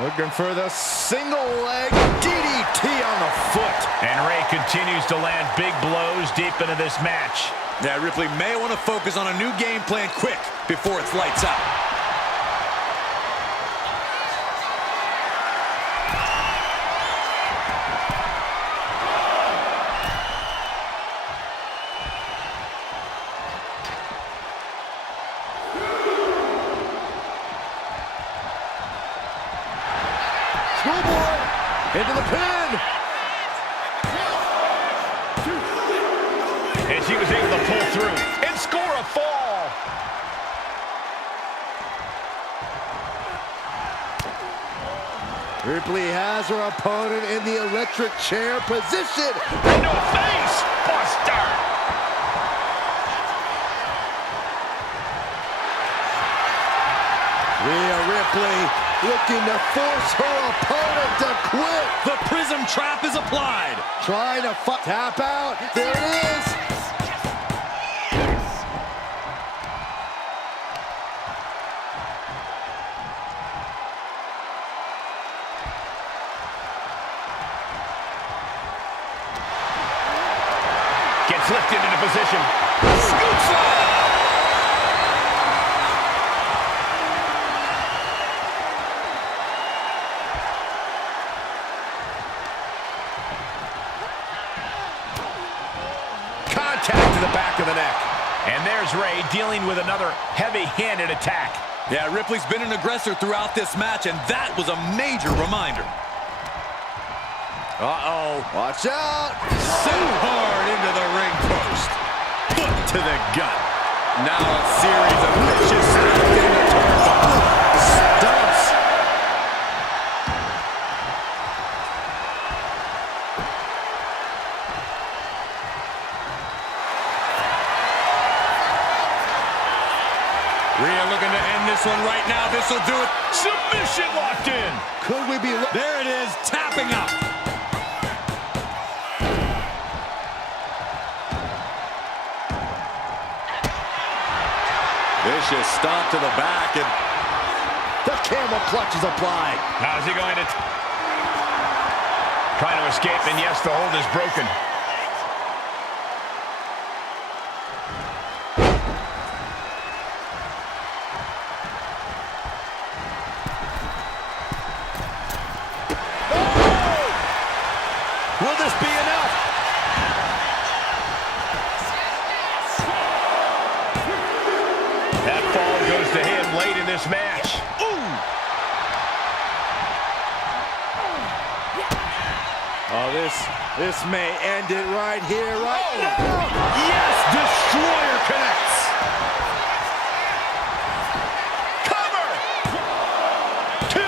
Looking for the single leg DDT on the foot. And Rey continues to land big blows deep into this match. Yeah, Ripley may want to focus on a new game plan quick before it's lights out. Schoolboy into the pin. And she was able to pull through and score a fall. Ripley has her opponent in the electric chair position. Into a face. start. Rhea Ripley looking to force her opponent to quit. The prism trap is applied. Trying to tap out. There it is. Gets lifted into position. Scoops up. Contact to the back of the neck. And there's Rey dealing with another heavy-handed attack. Yeah, Ripley's been an aggressor throughout this match, and that was a major reminder. Uh-oh. Watch out. Sent hard into the ring post. Foot to the gut. Now a series of vicious stomps in the turnbuckle. Stumps. Rhea looking to end this one right now. This will do it. Submission locked in. Could we be... There it is, tapping out. Vicious stomp to the back, and The camel clutch is applied. How's he going to... Trying to escape, and yes, the hold is broken. Will this be enough? That fall goes to him late in this match. Oh, this may end it right here, right now. Yes, Destroyer connects. Cover. 2.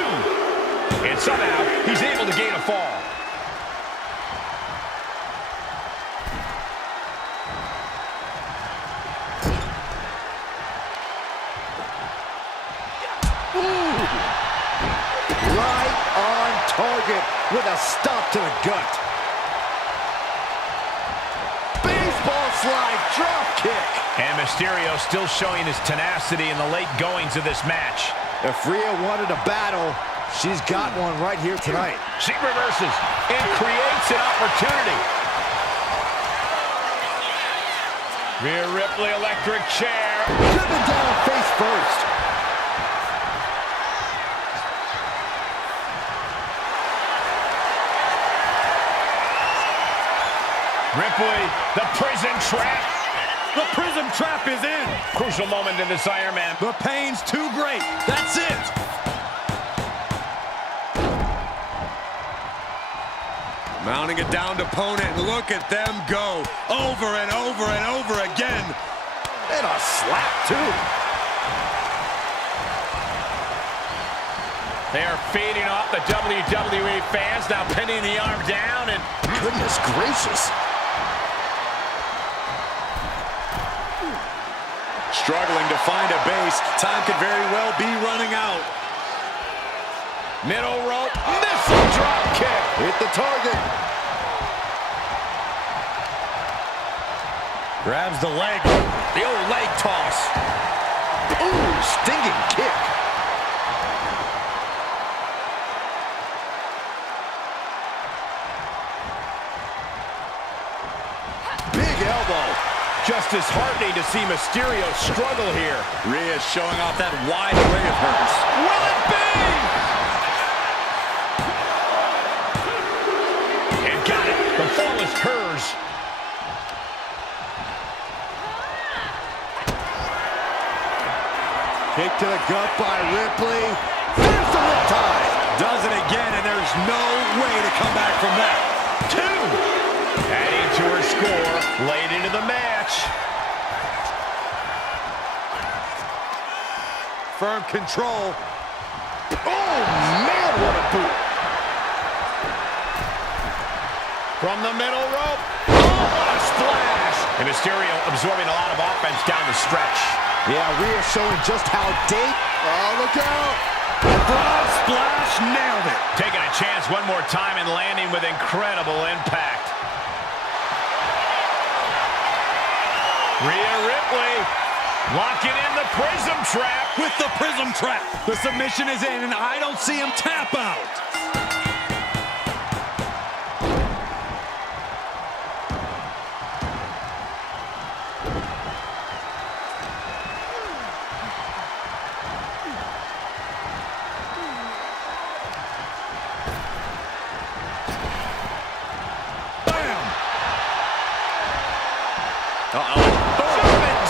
And somehow, he's able to gain a fall. Right on target with a stop to the gut. Baseball slide drop kick. And Mysterio still showing his tenacity in the late goings of this match. If Rhea wanted a battle, she's got one right here tonight. She reverses and creates an opportunity. Rhea Ripley, electric chair. Driven down face first. Ripley, the prison trap. the prism trap is in. Crucial moment in this Iron Man. The pain's too great. That's it. Mounting it down to opponent. Look at them go. Over and over and over again. And a slap, too. They are feeding off the WWE fans, now pinning the arm down, and Goodness gracious. Struggling to find a base. Time could very well be running out. middle rope, missile drop kick. Hit the target. Grabs the leg. The old leg toss. Ooh, stinging kick. Big elbow. Just disheartening to see Mysterio struggle here. Rhea showing off that wide array of hers. Will it be? And got it. The fall is hers. Kick to the gut by Ripley. There's the Riptide. Does it again, and there's no way to come back from that. 2. Adding to her score late into the match. Firm control. Oh, man, what a boot. From the middle rope. Oh, what a splash. And Mysterio absorbing a lot of offense down the stretch. Yeah, Rhea showing just how Oh, look out! Frog splash, nailed it. Taking a chance one more time and landing with incredible impact. Rhea Ripley locking in the prism trap. With the prism trap. The submission is in, and I don't see him tap out.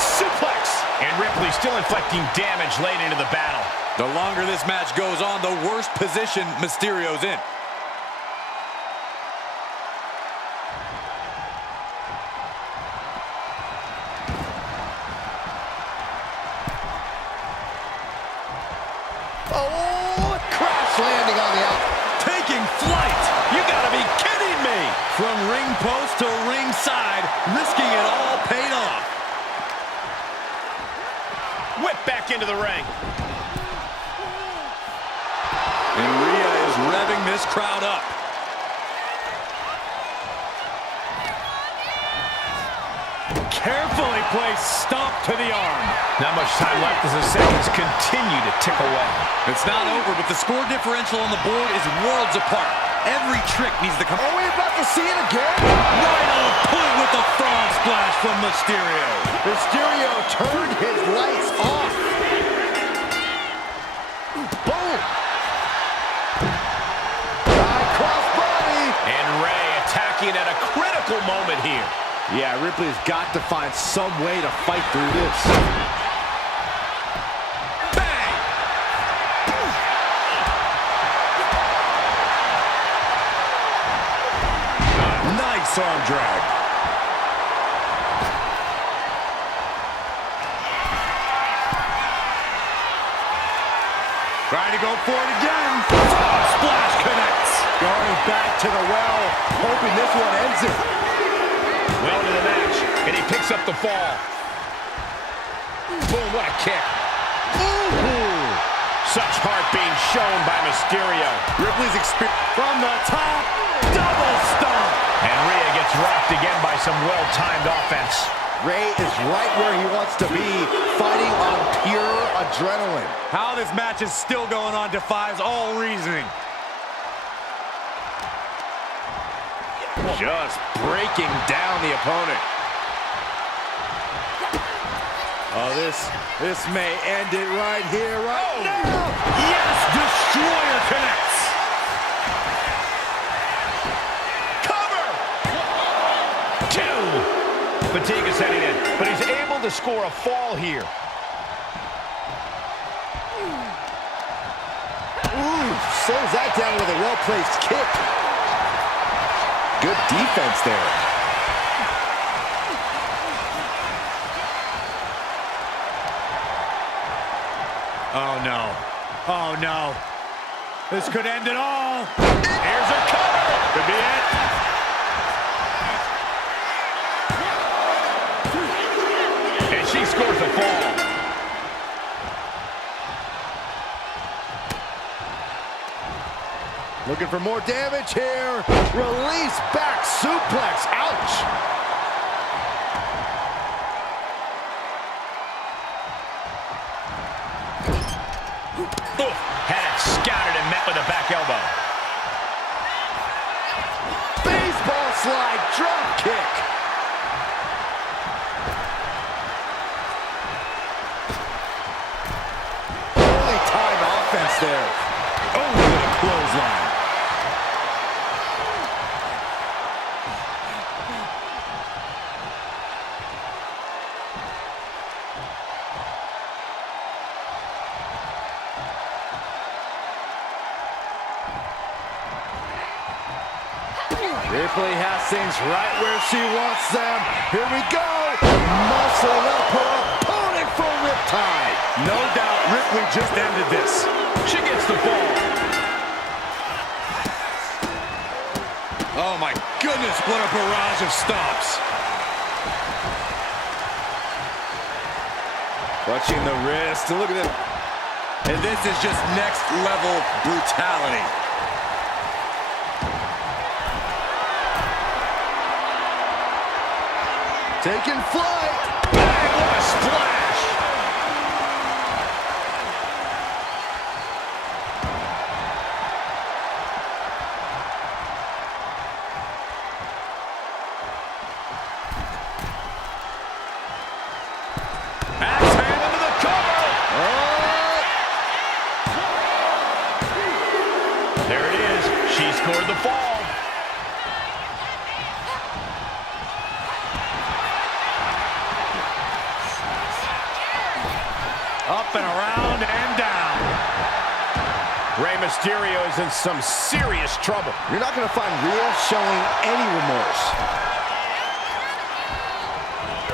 Suplex. And Ripley still inflicting damage late into the battle. The longer this match goes on, the worse position Mysterio's in. Oh, crash landing on the out. Taking flight. You gotta be kidding me. From ring post to ringside, risking it all paid off. Whip back into the ring. And Rhea is revving this crowd up. Carefully placed stomp to the arm. Not much time left as the seconds continue to tick away. It's not over, but the score differential on the board is worlds apart. Every trick needs to come. Are we about to see it again? Right on point with the frog splash from Mysterio. Mysterio turned his lights off. Boom! High cross body. And Rey attacking at a critical moment here. Yeah, Ripley's got to find some way to fight through this. Bang! Nice arm drag. Trying to go for it again. Frog splash connects. Going back to the well, hoping this one ends it. Well into the match, and he picks up the fall. Boom, what a kick. Ooh. Such heart being shown by Mysterio. Ripley's experience from the top. Double stomp. And Rhea gets rocked again by some well-timed offense. Rey is right where he wants to be, fighting on pure adrenaline. How this match is still going on defies all reasoning. Just breaking down the opponent. Oh, this may end it right here, right now. Yes, Destroyer connects. Cover! 2. Fatigue is setting in, but he's able to score a fall here. Ooh, slows that down with a well-placed kick. Good defense there. Oh, no. Oh, no. This could end it all. Here's a cover. Could be it. And she scores the fall. Looking for more damage here. Release back suplex. Ouch. Oof. Had it scouted and met with a back elbow. Baseball slide drop kick. Early time offense there. Oh, with a clothesline. Ripley has things right where she wants them. Here we go. Muscling up her opponent for Riptide. No doubt Ripley just ended this. She gets the fall. Oh my goodness, what a barrage of stomps. Clutching the wrist, and look at it. And this is just next level brutality. Taking flight. Bang, what a splash. Axe hand into the cover. There it is. She scored the fall. Up and around and down. Rey Mysterio is in some serious trouble. You're not going to find Rhea showing any remorse.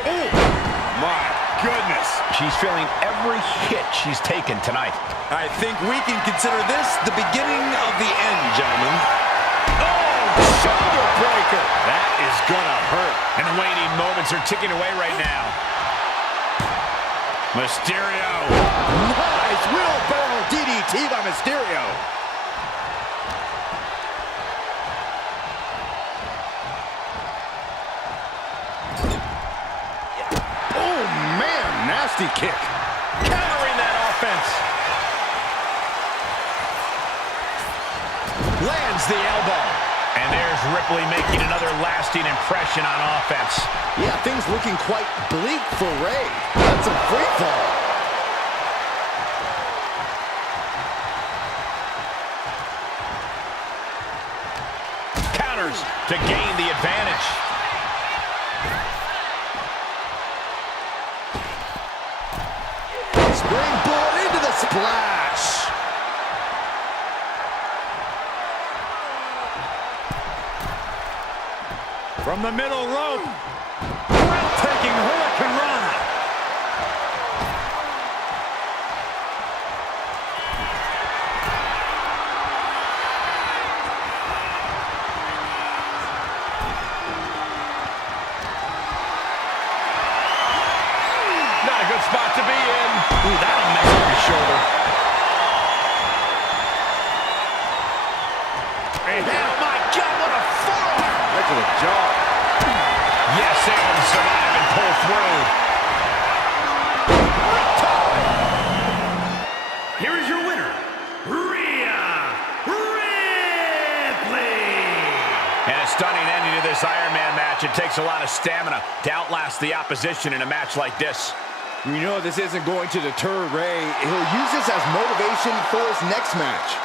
Oh, my goodness. She's feeling every hit she's taken tonight. I think we can consider this the beginning of the end, gentlemen. Oh, shoulder breaker. That is gonna hurt. And the waning moments are ticking away right now. Mysterio. Nice wheelbarrow DDT by Mysterio. Oh, man, nasty kick. Countering that offense. Lands the elbow. And there's Ripley making another lasting impression on offense. Yeah, things looking quite bleak for Rey. That's a free fall. Counters to gain the advantage. Springboard into the splash. From the middle rope. Breathtaking Hurricane Rana. Not a good spot to be in. Ooh, that'll mess up your shoulder. And oh my God, what a forearm! Right to the jaw. Yes, able to survive and pull through. Here is your winner, Rhea Ripley. And a stunning ending to this Iron Man match. It takes a lot of stamina to outlast the opposition in a match like this. You know this isn't going to deter Rey. He'll use this as motivation for his next match.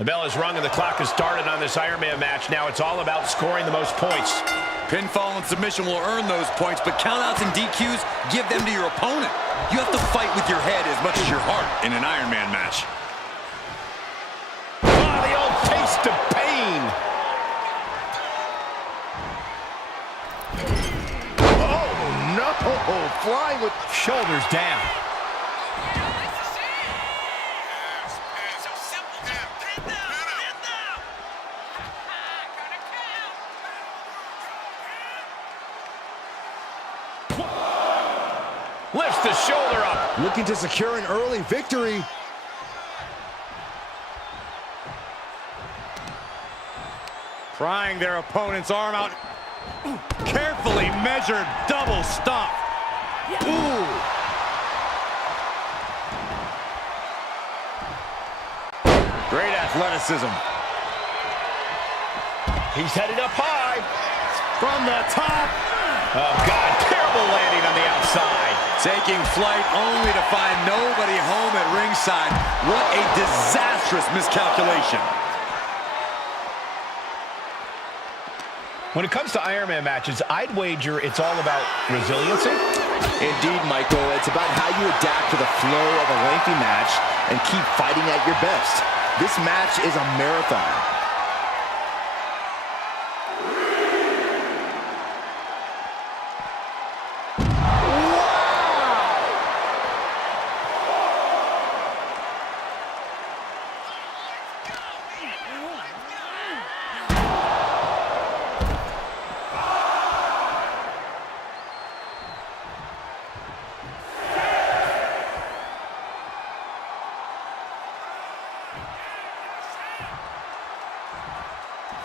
The bell is rung and the clock has started on this Iron Man match. Now it's all about scoring the most points. Pinfall and submission will earn those points, but countouts and DQs, give them to your opponent. You have to fight with your head as much as your heart in an Iron Man match. Oh, the old taste of pain. Oh, no. Flying with Shoulders down. Lifts the shoulder up. looking to secure an early victory. Prying their opponent's arm out. Carefully measured double stop. Ooh. Great athleticism. He's headed up high. From the top. Oh, God, terrible landing on the outside. Taking flight only to find nobody home at ringside. What a disastrous miscalculation. When it comes to Iron Man matches, I'd wager it's all about resiliency. Indeed, Michael. It's about how you adapt to the flow of a lengthy match and keep fighting at your best. This match is a marathon.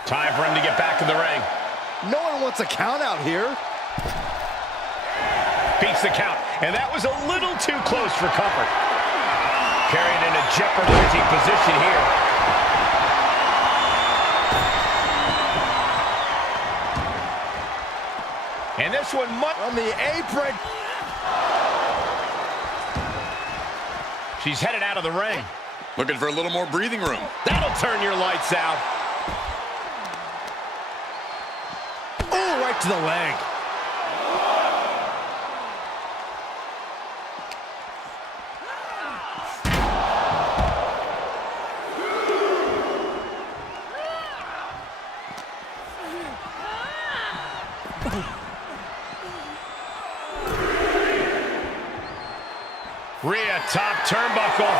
Time for him to get back in the ring. No one wants a count out here. Beats the count, and that was a little too close for comfort. Carried in a jeopardizing position here. And this one on the apron. She's headed out of the ring. Looking for a little more breathing room. That'll turn your lights out. Oh, right to the leg. Rhea, top turnbuckle.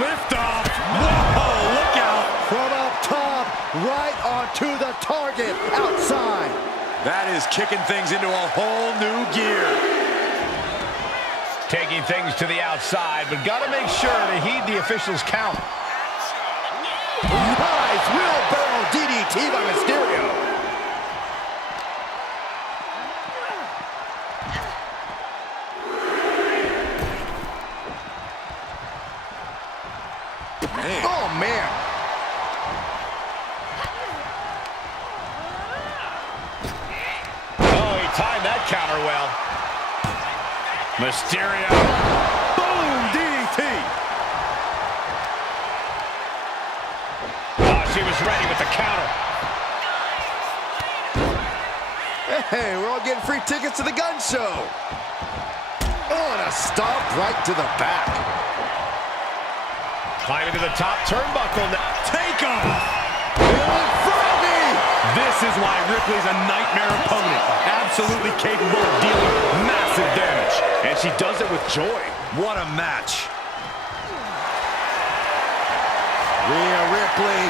Lift off. Whoa, look out. From up top, right onto the target, outside. That is kicking things into a whole new gear. Taking things to the outside, but got to make sure to heed the officials' count. Nice wheelbarrow DDT by Mysterio. Man. Oh, man. Oh, he timed that counter well. Mysterio. Boom, DDT. Oh, she was ready with the counter. Hey, we're all getting free tickets to the gun show. Oh, and a stomp right to the back. Climbing to the top turnbuckle. Take off. Feeling froggy. This is why Ripley's a nightmare opponent. Absolutely capable of dealing massive damage. And she does it with joy. What a match. Rhea Ripley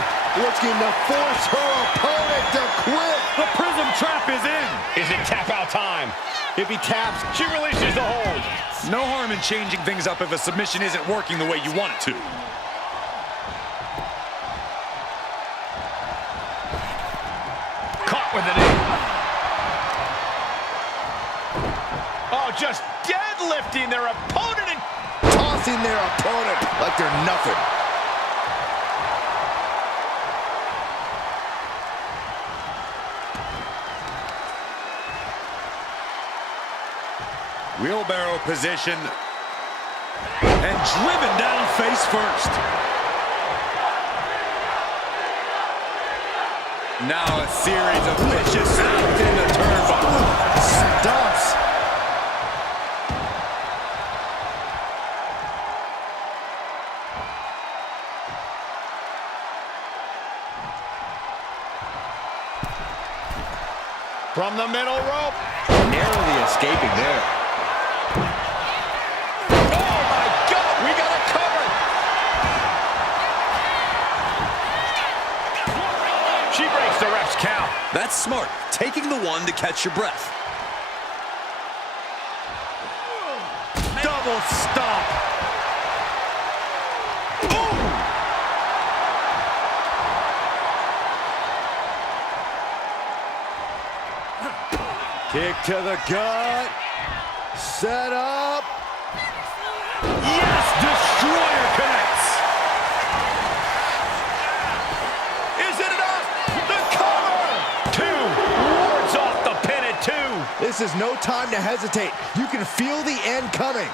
looking to force her opponent to quit. The prism trap is in. Is it tap out time? If he taps, She releases the hold. No harm in changing things up if a submission isn't working the way you want it to. Caught with an knee. Oh, just deadlifting their opponent and tossing their opponent like they're nothing. Wheelbarrow position. and driven down face first. Now a series of vicious stomps in the turnbuckle. Stomps. From the middle rope. Narrowly escaping there. Oh, my God. We got it covered. She breaks the ref's count. That's smart. Taking the one to catch your breath. Double stomp. Kick to the gut. Set up. Yes, Destroyer connects. Is it enough? The cover. 2. Wards off the pin at 2. This is no time to hesitate. You can feel the end coming.